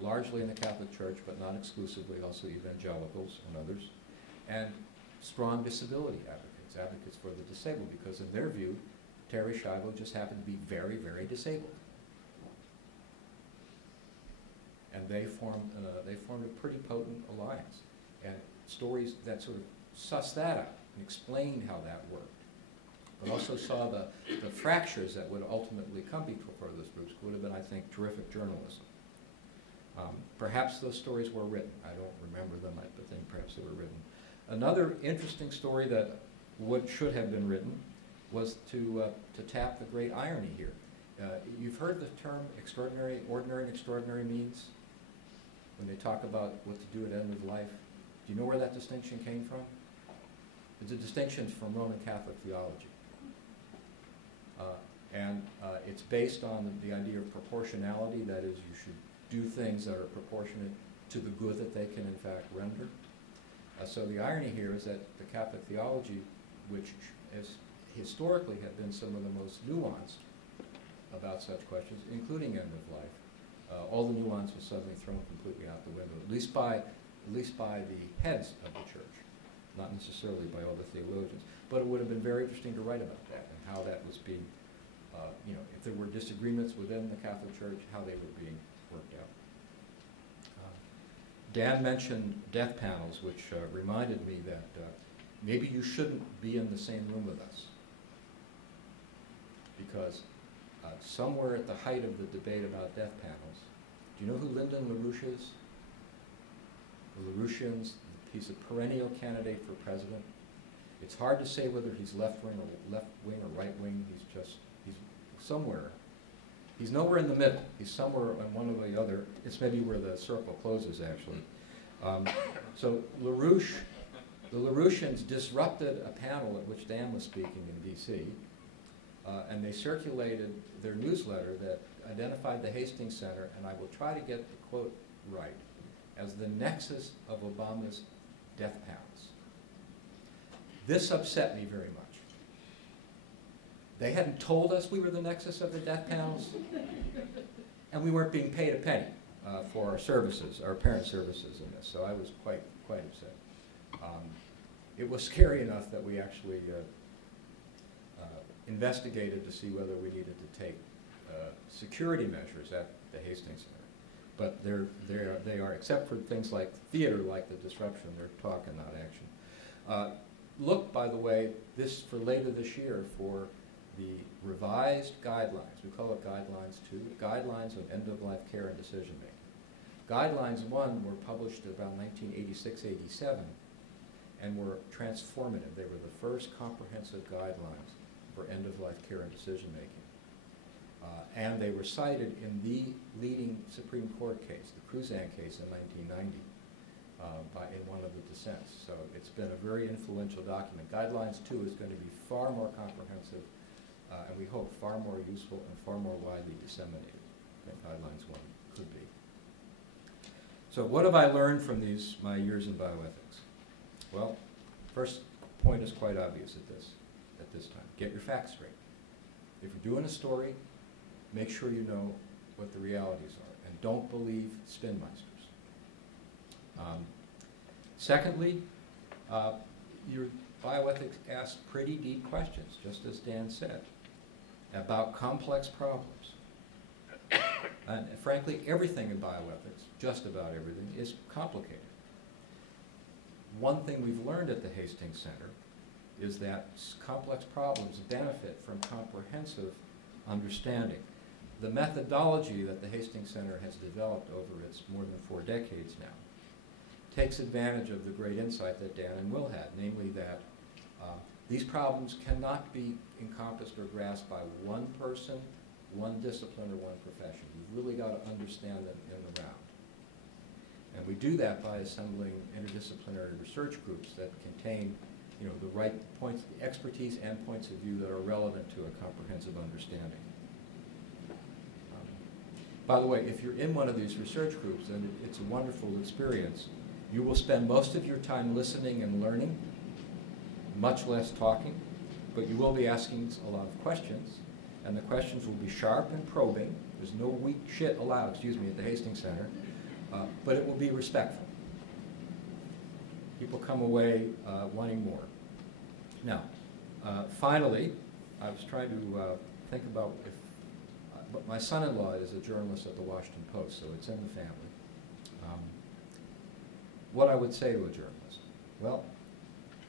largely in the Catholic Church, but not exclusively, also evangelicals and others, and strong disability advocates for the disabled, because in their view, Terry Schiavo just happened to be very, very disabled. And they formed a pretty potent alliance. And stories that sort of sussed that out and explained how that worked, but also saw the fractures that would ultimately come before those groups would have been, I think, terrific journalism. Perhaps those stories were written. I don't remember them, but then perhaps they were written. Another interesting story that should have been written was to tap the great irony here. You've heard the term extraordinary, ordinary, and extraordinary means when they talk about what to do at end of life. Do you know where that distinction came from? It's a distinction from Roman Catholic theology. It's based on the idea of proportionality, that is, you should do things that are proportionate to the good that they can in fact render. So the irony here is that the Catholic theology, which has historically had been some of the most nuanced about such questions, including end of life, all the nuance was suddenly thrown completely out the window, at least by the heads of the church, not necessarily by all the theologians. But it would have been very interesting to write about that and how that was being, if there were disagreements within the Catholic Church, how they were being worked out. Dan mentioned death panels, which reminded me that maybe you shouldn't be in the same room with us, because somewhere at the height of the debate about death panels, do you know who Lyndon LaRouche is? The LaRouchians, he's a perennial candidate for president. It's hard to say whether he's left-wing or right-wing. He's somewhere. He's nowhere in the middle. He's somewhere on one or the other. It's maybe where the circle closes, actually. So LaRouche, the LaRouchians disrupted a panel at which Dan was speaking in D.C., and they circulated their newsletter that identified the Hastings Center, and I will try to get the quote right, as the nexus of Obama's death panels. This upset me very much. They hadn't told us we were the nexus of the death panels, and we weren't being paid a penny for our services, our parent services in this, so I was quite upset. It was scary enough that we actually investigated to see whether we needed to take security measures at the Hastings Center. But they are, except for things like theater, like the disruption, they're talk and not action. Look, by the way, for later this year for the revised guidelines. We call it Guidelines 2, Guidelines on End-of-Life Care and Decision-Making. Guidelines 1 were published around 1986-87 and were transformative. They were the first comprehensive guidelines for end-of-life care and decision-making. And they were cited in the leading Supreme Court case, the Cruzan case in 1990, in one of the dissents. So it's been a very influential document. Guidelines 2 is going to be far more comprehensive, and we hope far more useful and far more widely disseminated than Guidelines 1 could be. So what have I learned from my years in bioethics? Well, first point is quite obvious at this time. Get your facts straight. If you're doing a story, make sure you know what the realities are, and don't believe spinmeisters. Secondly, your bioethics asks pretty deep questions, just as Dan said, about complex problems. And frankly, everything in bioethics, just about everything, is complicated. One thing we've learned at the Hastings Center is that complex problems benefit from comprehensive understanding. The methodology that the Hastings Center has developed over its more than 4 decades now takes advantage of the great insight that Dan and Will had, namely that these problems cannot be encompassed or grasped by one person, one discipline, or one profession. You've really got to understand them in the round. And we do that by assembling interdisciplinary research groups that contain the right points, expertise and points of view that are relevant to a comprehensive understanding. By the way, if you're in one of these research groups, then it's a wonderful experience. You will spend most of your time listening and learning, much less talking, but you will be asking a lot of questions, and the questions will be sharp and probing. There's no weak shit allowed, at the Hastings Center, but it will be respectful. People come away wanting more. Now, finally, I was trying to think about but my son-in-law is a journalist at the Washington Post, so it's in the family. What I would say to a journalist? Well,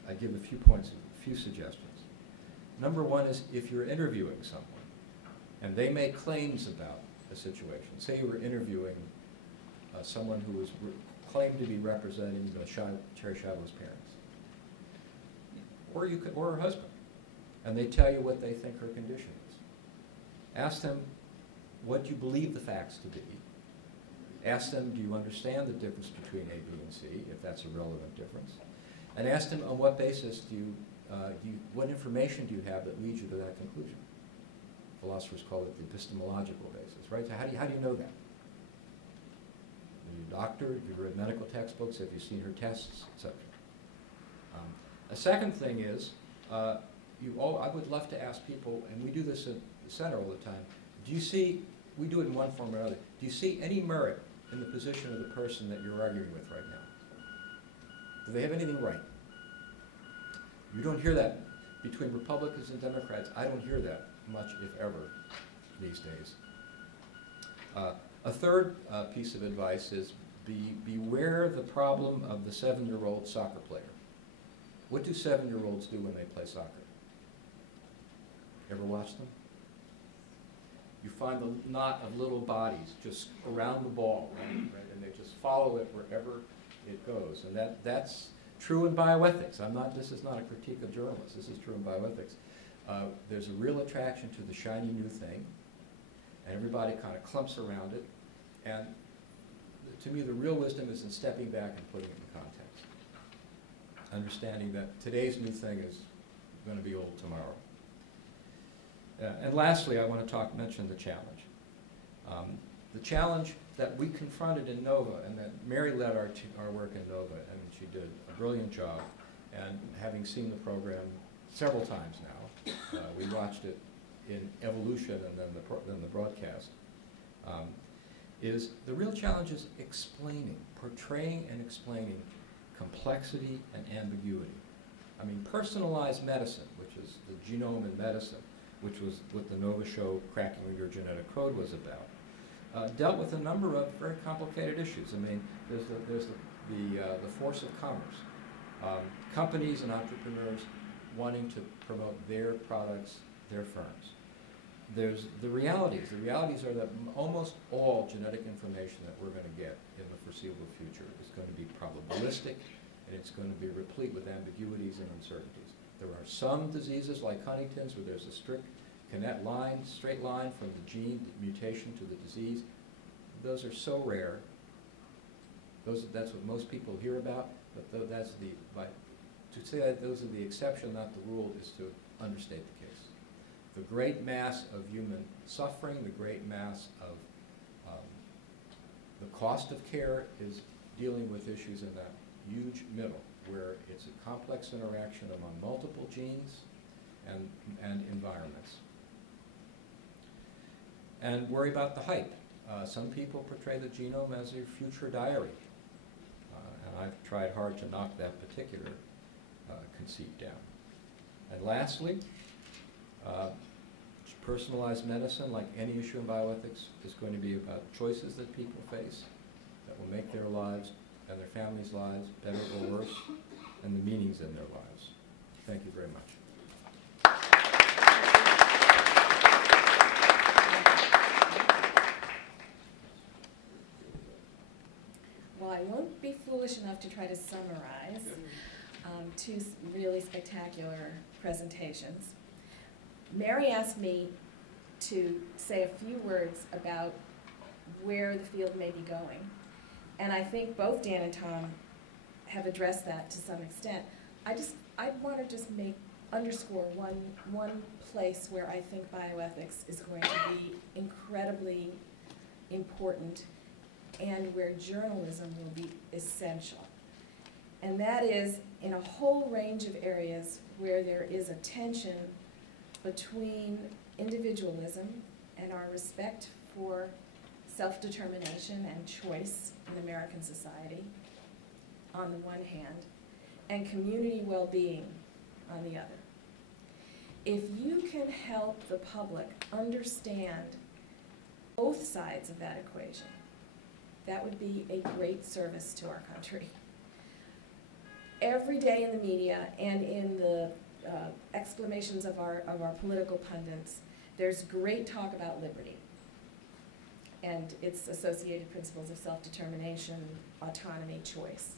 I give a few suggestions. Number one is if you're interviewing someone and they make claims about a situation, say you were interviewing someone who was claimed to be representing Cherry Chavez' parents, or her husband, and they tell you what they think her condition is. Ask them what you believe the facts to be. Ask them, do you understand the difference between A, B, and C, if that's a relevant difference? And ask them on what basis what information do you have that leads you to that conclusion? Philosophers call it the epistemological basis, right? So how do you know that? Are you a doctor? Have you read medical textbooks? Have you seen her tests, etc.? A second thing is, I would love to ask people, and we do this at the center all the time, do you see, we do it in one form or another, do you see any merit in the position of the person that you're arguing with right now? Do they have anything right? You don't hear that between Republicans and Democrats. I don't hear that much, if ever, these days. A third piece of advice is beware the problem of the 7-year-old soccer player. What do 7-year-olds do when they play soccer? Ever watch them? You find the knot of little bodies just around the ball, right? And they just follow it wherever it goes. And that's true in bioethics. This is not a critique of journalists. This is true in bioethics. There's a real attraction to the shiny new thing, and everybody kind of clumps around it. And to me, the real wisdom is in stepping back and putting it in context. Understanding that today's new thing is going to be old tomorrow. And lastly, I want to mention the challenge. The challenge that we confronted in NOVA, and that Mary led our work in NOVA, and she did a brilliant job. And having seen the program several times now, we watched it in evolution and then the broadcast, is the real challenge is portraying and explaining complexity and ambiguity. I mean, personalized medicine, which is the genome in medicine, which was what the NOVA show, Cracking Your Genetic Code, was about, dealt with a number of very complicated issues. I mean, there's the force of commerce. Companies and entrepreneurs wanting to promote their products, their firms. There's the realities. The realities are that almost all genetic information that we're going to get in the foreseeable future is going to be probabilistic, and it's going to be replete with ambiguities and uncertainties. There are some diseases like Huntington's where there's a strict straight line from the gene mutation to the disease. Those are so rare. That's what most people hear about, but to say that those are the exception, not the rule, is to understate the case. The great mass of human suffering, the great mass of the cost of care is dealing with issues in that huge middle, where it's a complex interaction among multiple genes and environments. And worry about the hype. Some people portray the genome as a future diary. And I've tried hard to knock that particular conceit down. And lastly, personalized medicine, like any issue in bioethics, is going to be about choices that people face that will make their lives and their families' lives better or worse, and the meanings in their lives. Thank you very much. Well, I won't be foolish enough to try to summarize two really spectacular presentations. Mary asked me to say a few words about where the field may be going, and I think both Dan and Tom have addressed that to some extent. I want to just underscore one place where I think bioethics is going to be incredibly important and where journalism will be essential. And that is in a whole range of areas where there is a tension between individualism and our respect for self-determination and choice in American society, on the one hand, and community well-being on the other. If you can help the public understand both sides of that equation, that would be a great service to our country. Every day in the media and in the exclamations of our political pundits, there's great talk about liberty and its associated principles of self-determination, autonomy, choice.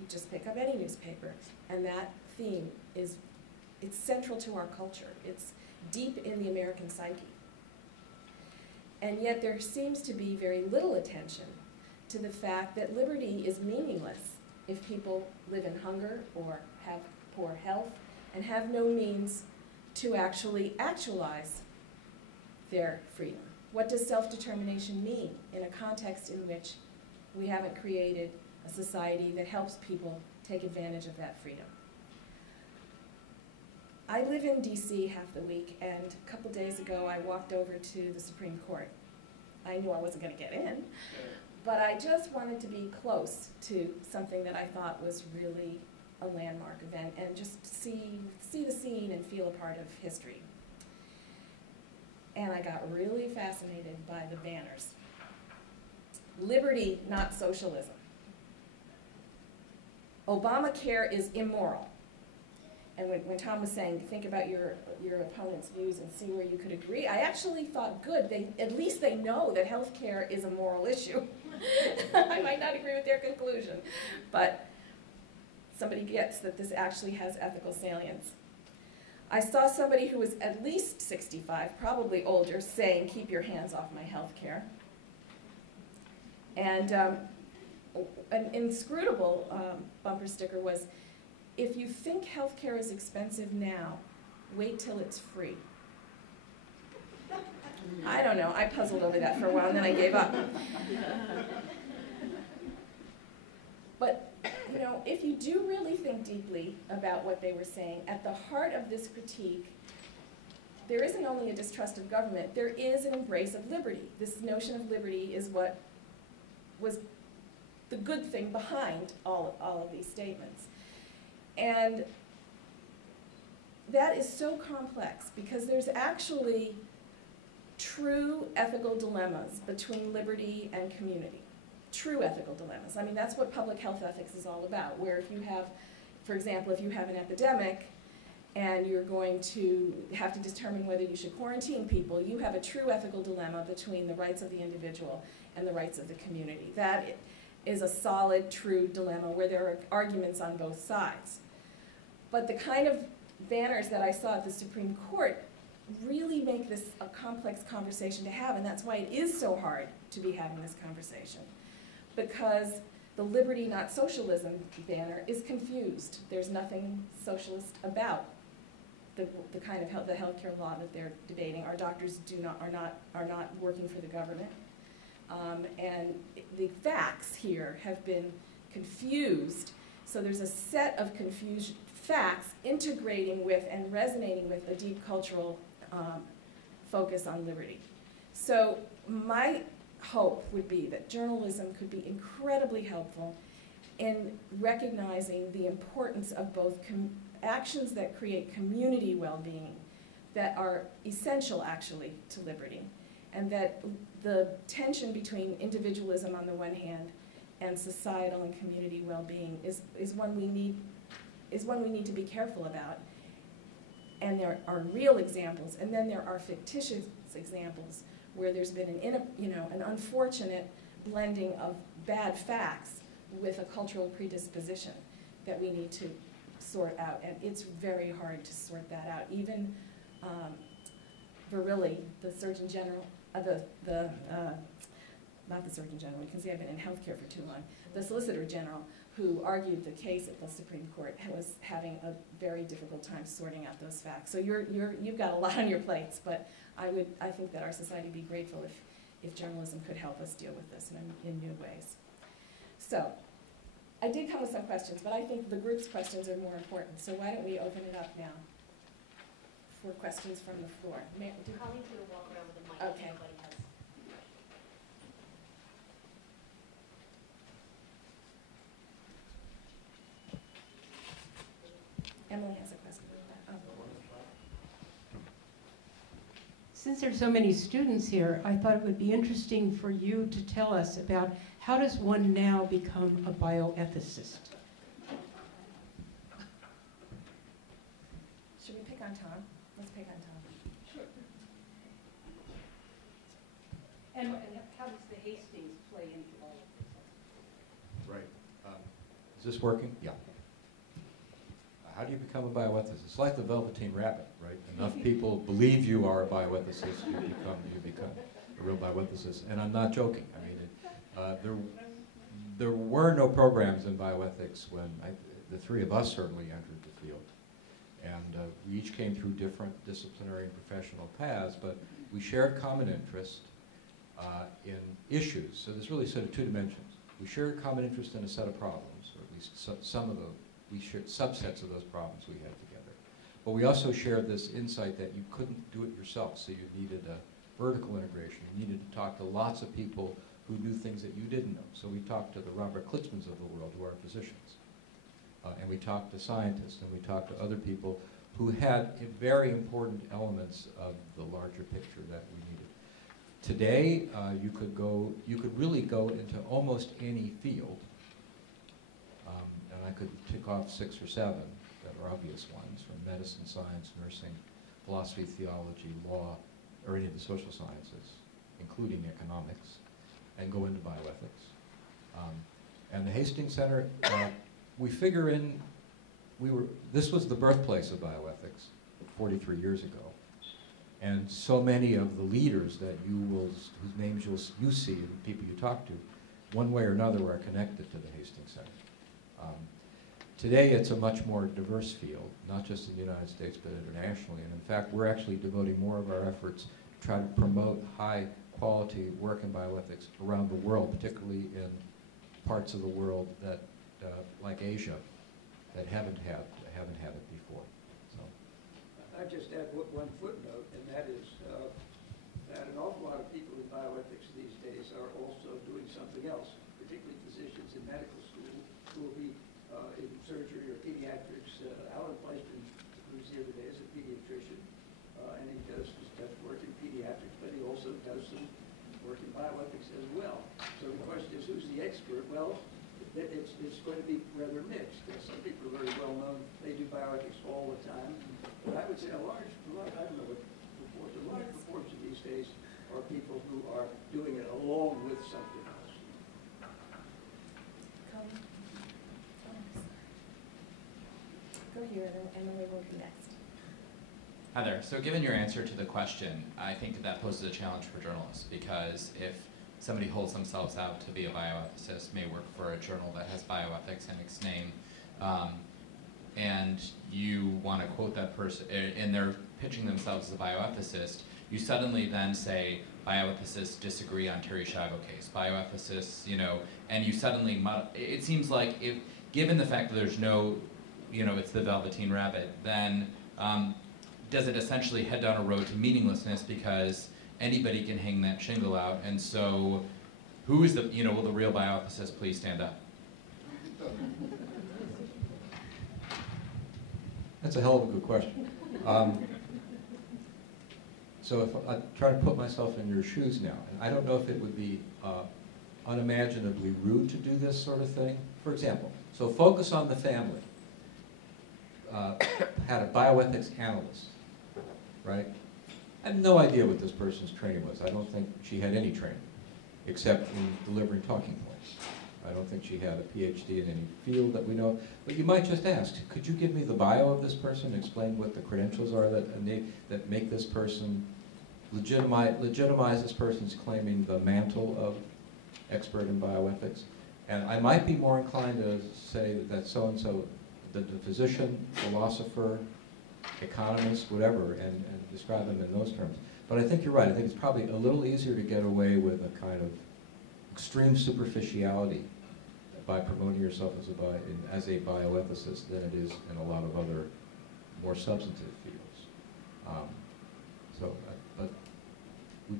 You just pick up any newspaper, and that theme is it's central to our culture. It's deep in the American psyche. And yet there seems to be very little attention to the fact that liberty is meaningless if people live in hunger or have poor health and have no means to actually actualize their freedom. What does self-determination mean in a context in which we haven't created a society that helps people take advantage of that freedom? I live in DC half the week, and a couple days ago I walked over to the Supreme Court. I knew I wasn't going to get in, but I just wanted to be close to something that I thought was really a landmark event and just see the scene and feel a part of history. And I got really fascinated by the banners. Liberty, not socialism. Obamacare is immoral. And when Tom was saying, think about your opponent's views and see where you could agree, I actually thought, good, at least they know that health care is a moral issue. I might not agree with their conclusion, but somebody gets that this actually has ethical salience. I saw somebody who was at least 65, probably older, saying, keep your hands off my health care. And an inscrutable bumper sticker was, if you think healthcare is expensive now, wait till it's free. I don't know, I puzzled over that for a while and then I gave up. But, you know, if you do really think deeply about what they were saying, at the heart of this critique, there isn't only a distrust of government, there is an embrace of liberty. This notion of liberty is what was the good thing behind all of these statements. And that is so complex because there's actually true ethical dilemmas between liberty and community. True ethical dilemmas. I mean, that's what public health ethics is all about, where if you have, for example, if you have an epidemic and you're going to have to determine whether you should quarantine people, you have a true ethical dilemma between the rights of the individual and the rights of the community. That is a solid, true dilemma where there are arguments on both sides. But the kind of banners that I saw at the Supreme Court really make this a complex conversation to have, and that's why it is so hard to be having this conversation. Because the liberty, not socialism banner is confused. There's nothing socialist about the kind of the healthcare law that they're debating. Our doctors are not working for the government. And the facts here have been confused. So there's a set of confused facts integrating with and resonating with a deep cultural focus on liberty. So my hope would be that journalism could be incredibly helpful in recognizing the importance of both actions that create community well-being that are essential actually to liberty, and that the tension between individualism on the one hand and societal and community well-being is one we need to be careful about. And there are real examples, and then there are fictitious examples where there's been an unfortunate blending of bad facts with a cultural predisposition that we need to sort out. And it's very hard to sort that out. Even Verrilli, the Surgeon General, not the Surgeon General, because I've been in healthcare for too long, the Solicitor General, who argued the case at the Supreme Court, was having a very difficult time sorting out those facts. So you've got a lot on your plates, but I think that our society would be grateful if journalism could help us deal with this in new ways. So I did come with some questions, but I think the group's questions are more important. So why don't we open it up now for questions from the floor? Colleen's going to walk around with the mic. Okay. Emily has a question. Oh. Since there's so many students here, I thought it would be interesting for you to tell us about how does one now become a bioethicist? Should we pick on Tom? Let's pick on Tom. Sure. And how does the Hastings play into all of this? Right. Is this working? Yeah. how do you become a bioethicist? It's like the Velveteen Rabbit, right? Enough people believe you are a bioethicist, you become a real bioethicist. And I'm not joking. I mean, there were no programs in bioethics when the three of us certainly entered the field. And we each came through different disciplinary and professional paths, but we shared common interest in issues. So there's really sort of two dimensions. We shared common interest in a set of problems, or at least some of we shared subsets of those problems we had together. But we also shared this insight that you couldn't do it yourself, so you needed a vertical integration. You needed to talk to lots of people who knew things that you didn't know. So we talked to the Robert Klitzmans of the world, who are physicians. And we talked to scientists, and we talked to other people who had very important elements of the larger picture that we needed. Today, you could really go into almost any field, and I could tick off 6 or 7 that are obvious ones, from medicine, science, nursing, philosophy, theology, law, or any of the social sciences, including economics, and go into bioethics. And the Hastings Center, we figure in, this was the birthplace of bioethics 43 years ago. And so many of the leaders that whose names you see and people you talk to, one way or another are connected to the Hastings Center. Today it's a much more diverse field, not just in the United States but internationally. And in fact, we're actually devoting more of our efforts to try to promote high quality work in bioethics around the world, particularly in parts of the world that, like Asia, that haven't had it before. So, I'd just add one footnote, and that is that an awful lot of people in bioethics these days are also doing something else, particularly physicians in medical school who will be in surgery or pediatrics. Alan Fleischman, who's here today, is a pediatrician, and he does work in pediatrics, but he also does some work in bioethics as well. So the question is, who's the expert? Well, it's going to be rather mixed. Some people are very well known. They do bioethics all the time. But I would say a large I don't know what proportion, a large proportion these days are people who are doing it along with something else. Go here, and then we will be next. Hi there. So given your answer to the question, I think that poses a challenge for journalists, because if somebody holds themselves out to be a bioethicist, may work for a journal that has bioethics in its name, and you want to quote that person, and they're pitching themselves as a bioethicist, you suddenly then say, bioethicists disagree on Terry Schiavo case, bioethicists, and you suddenly, it seems like if, given the fact that there's no, it's the Velveteen Rabbit, then does it essentially head down a road to meaninglessness, because anybody can hang that shingle out? And so who is the, will the real bioethicist please stand up? That's a hell of a good question. So if I try to put myself in your shoes now, and I don't know if it would be unimaginably rude to do this sort of thing. For example, so Focus on the Family had a bioethics analyst, right? I have no idea what this person's training was. I don't think she had any training, except in delivering talking points. I don't think she had a PhD in any field that we know. But you might just ask, could you give me the bio of this person, explain what the credentials are that make this person, legitimize this person's claiming the mantle of expert in bioethics? And I might be more inclined to say that so-and-so, the physician, philosopher, economist, whatever, and describe them in those terms. But I think you're right. I think it's probably a little easier to get away with a kind of extreme superficiality by promoting yourself as a bioethicist than it is in a lot of other more substantive fields. But you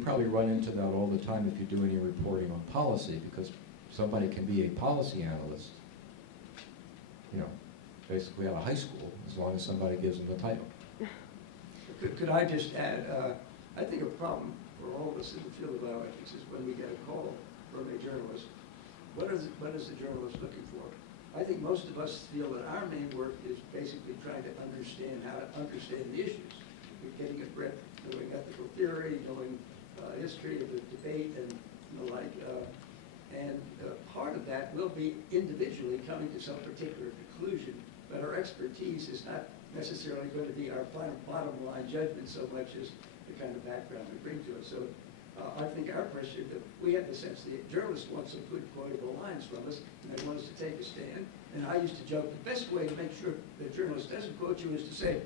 probably run into that all the time if you do any reporting on policy, because somebody can be a policy analyst, basically out of high school, as long as somebody gives them the title. Could I just add, I think a problem for all of us in the field of bioethics is when we get a call from a journalist. What is the journalist looking for? I think most of us feel that our main work is basically trying to understand how to understand the issues. We're getting a breadth, knowing ethical theory, knowing history of the debate and the like. And part of that will be individually coming to some particular conclusion. but our expertise is not necessarily going to be our bottom line judgment so much as the kind of background we bring to it. So I think our pressure, that we have the sense the journalists want some good quotable lines from us, and they want us to take a stand. And I used to joke, the best way to make sure the journalist doesn't quote you is to say,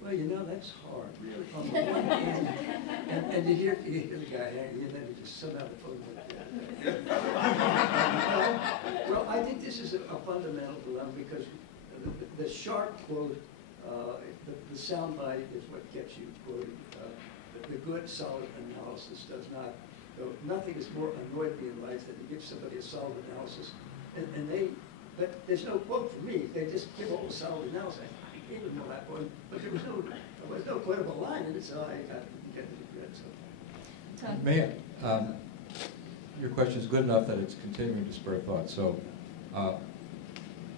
well, you know, that's hard, really, on the one hand. And you hear the guy, and then he just somehow the phone like that. Well, I think this is a fundamental dilemma, because the sharp quote, the soundbite is what gets you quoted. The good, solid analysis does not. Nothing has more annoyed me in life than to give somebody a solid analysis, but there's no quote from me. They just give all the solid analysis. I gave them all that one, but there was no quotable line in it, so I didn't get the regret. So. May I? Your question is good enough that it's continuing to spur thought. So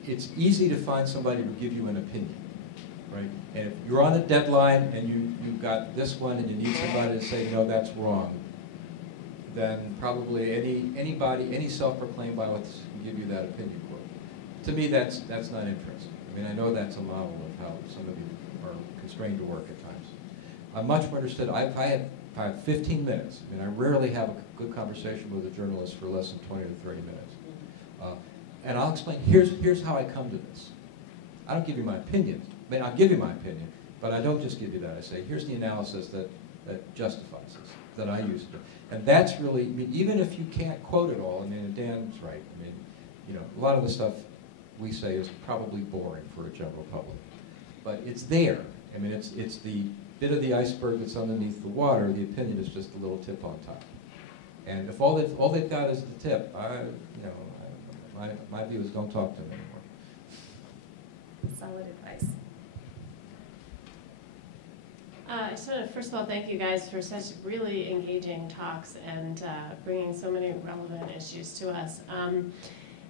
it's easy to find somebody who will give you an opinion, right? And if you're on a deadline and you've got this one and you need somebody to say, no, that's wrong, then probably any self-proclaimed bioethicist can give you that opinion quote. To me, that's not interesting. I mean, I know that's a model of how some of you are constrained to work at times. I'm much more interested. I have 15 minutes. I mean, I rarely have a good conversation with a journalist for less than 20 to 30 minutes. And I'll explain, here's how I come to this. I don't give you my opinion. I mean, I'll give you my opinion, but I don't just give you that. I say, here's the analysis that justifies this, that I use it. And that's really, I mean, even if you can't quote it all, I mean, and Dan's right. I mean, you know, a lot of the stuff we say is probably boring for a general public. But it's there. I mean, it's the bit of the iceberg that's underneath the water. The opinion is just a little tip on top. And if all they've got is the tip, my view is don't talk to them anymore. Solid advice. I just want to, first of all, thank you guys for such really engaging talks and bringing so many relevant issues to us.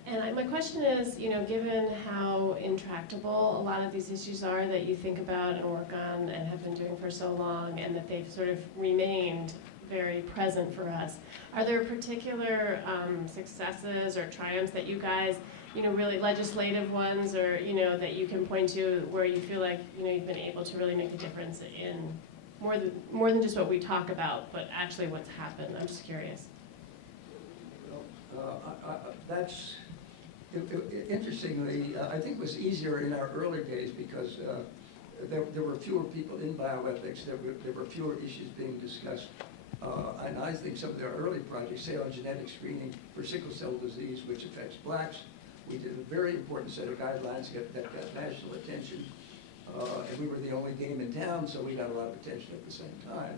And my question is, you know, given how intractable a lot of these issues are that you think about and work on and have been doing for so long, and that they've sort of remained very present for us, are there particular successes or triumphs that you guys, you know, really legislative ones, or, you know, that you can point to where you feel like, you know, you've been able to really make a difference in more than just what we talk about, but actually what's happened? I'm just curious. Well, that's interestingly, I think it was easier in our early days because there were fewer people in bioethics. There were fewer issues being discussed. And I think some of their early projects, say on genetic screening for sickle cell disease, which affects blacks, we did a very important set of guidelines that got national attention. And we were the only game in town, so we got a lot of attention at the same time.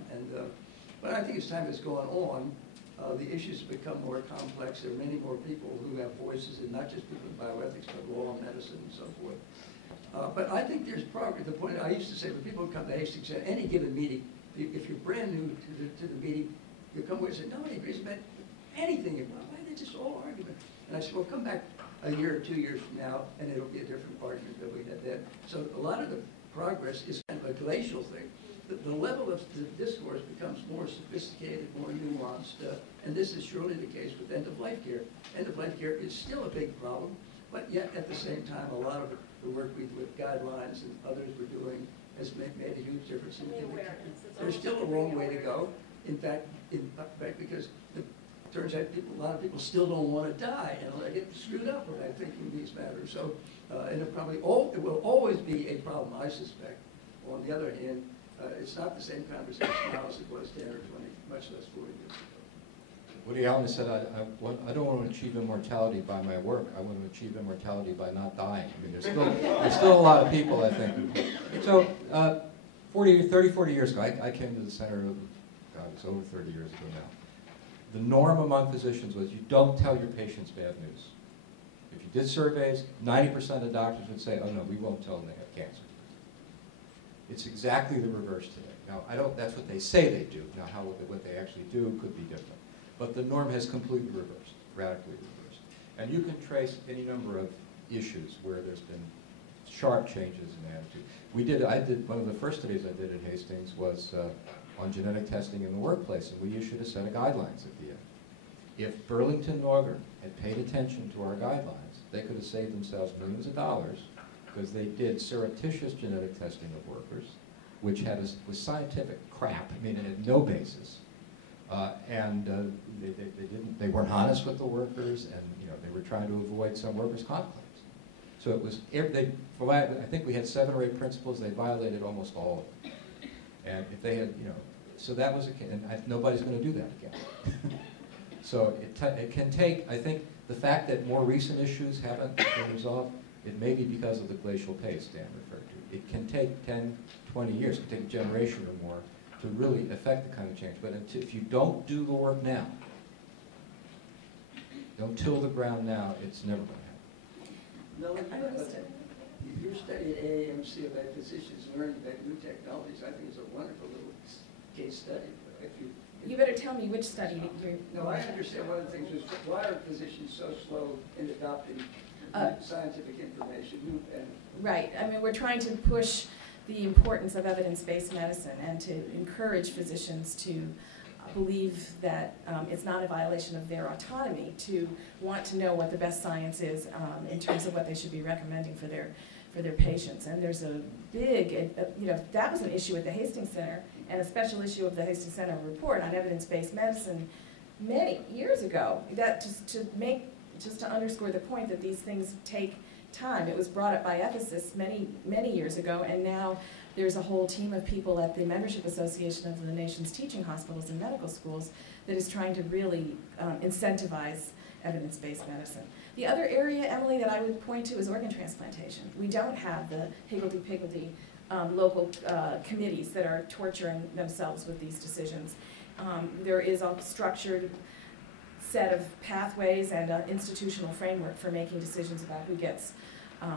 But I think as time has gone on, the issues have become more complex. There are many more people who have voices, and not just people in bioethics, but law, medicine, and so forth. But I think there's progress. The point I used to say, when people come to Hastings at any given meeting, if you're brand new to the meeting, you come away and say, nobody agrees about anything. Why are they just all argument? And I said, well, come back a year or 2 years from now, and it'll be a different argument than we had then. So a lot of the progress is kind of a glacial thing. The level of the discourse becomes more sophisticated, more nuanced, and this is surely the case with end-of-life care. End-of-life care is still a big problem, but yet at the same time, a lot of the work we do with guidelines and others we're doing has made a huge difference. There's still a long way to go. In fact, because it turns out a lot of people still don't want to die, and they get screwed up when they're thinking these matters. So, and it will always be a problem, I suspect. On the other hand, it's not the same conversation now as it was 10 or 20, much less 40 years ago. Woody Allen said, I don't want to achieve immortality by my work. I want to achieve immortality by not dying. I mean, there's still a lot of people, I think. So 30, 40 years ago, I came to the center of, God, it's over 30 years ago now. The norm among physicians was you don't tell your patients bad news. If you did surveys, 90% of doctors would say, oh no, we won't tell them they have cancer. It's exactly the reverse today. Now, that's what they say they do. Now, what they actually do could be different. But the norm has completely reversed, radically reversed. And you can trace any number of issues where there's been sharp changes in attitude. I did one of the first studies I did at Hastings was on genetic testing in the workplace, and we issued a set of guidelines at the end. If Burlington Northern had paid attention to our guidelines, they could have saved themselves millions of dollars because they did surreptitious genetic testing of workers, which was scientific crap. I mean, it had no basis. They weren't honest with the workers, and they were trying to avoid some workers' comp claims. So it was, I think we had 7 or 8 principles. They violated almost all of them. And if they had, so that was nobody's going to do that again. So it can take, I think, the fact that more recent issues haven't been resolved, it may be because of the glacial pace Dan referred to. It can take 10, 20 years, it can take a generation or more to really affect the kind of change. But if you don't do the work now, don't till the ground now, it's never going to happen. Mildred, your study at AAMC about physicians learning about new technologies, I think is a wonderful little case study. You better tell me which study that you're... No, I understand one of the things was, why are physicians so slow in adopting scientific information? Right. I mean, we're trying to push the importance of evidence-based medicine and to encourage physicians to believe that it's not a violation of their autonomy to want to know what the best science is in terms of what they should be recommending for their patients. And there's a big, that was an issue at the Hastings Center, and a special issue of the Hastings Center report on evidence-based medicine many years ago. That just to underscore the point that these things take time. It was brought up by ethicists many years ago, and now there's a whole team of people at the Membership Association of the nation's teaching hospitals and medical schools that is trying to really incentivize evidence-based medicine. The other area, Emily, that I would point to is organ transplantation. We don't have the higgledy-piggledy local committees that are torturing themselves with these decisions. There is a structured set of pathways and an institutional framework for making decisions about who gets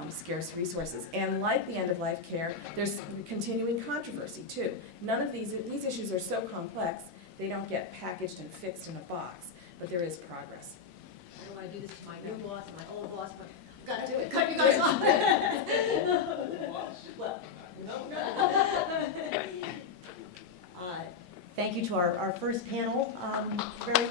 scarce resources. And like the end-of-life care, there's continuing controversy too. None of these issues are so complex, they don't get packaged and fixed in a box, but there is progress. I don't want to do this to my new boss and my old boss, but I've got to do it. Cut you guys off. Well, no. Thank you to our first panel. Very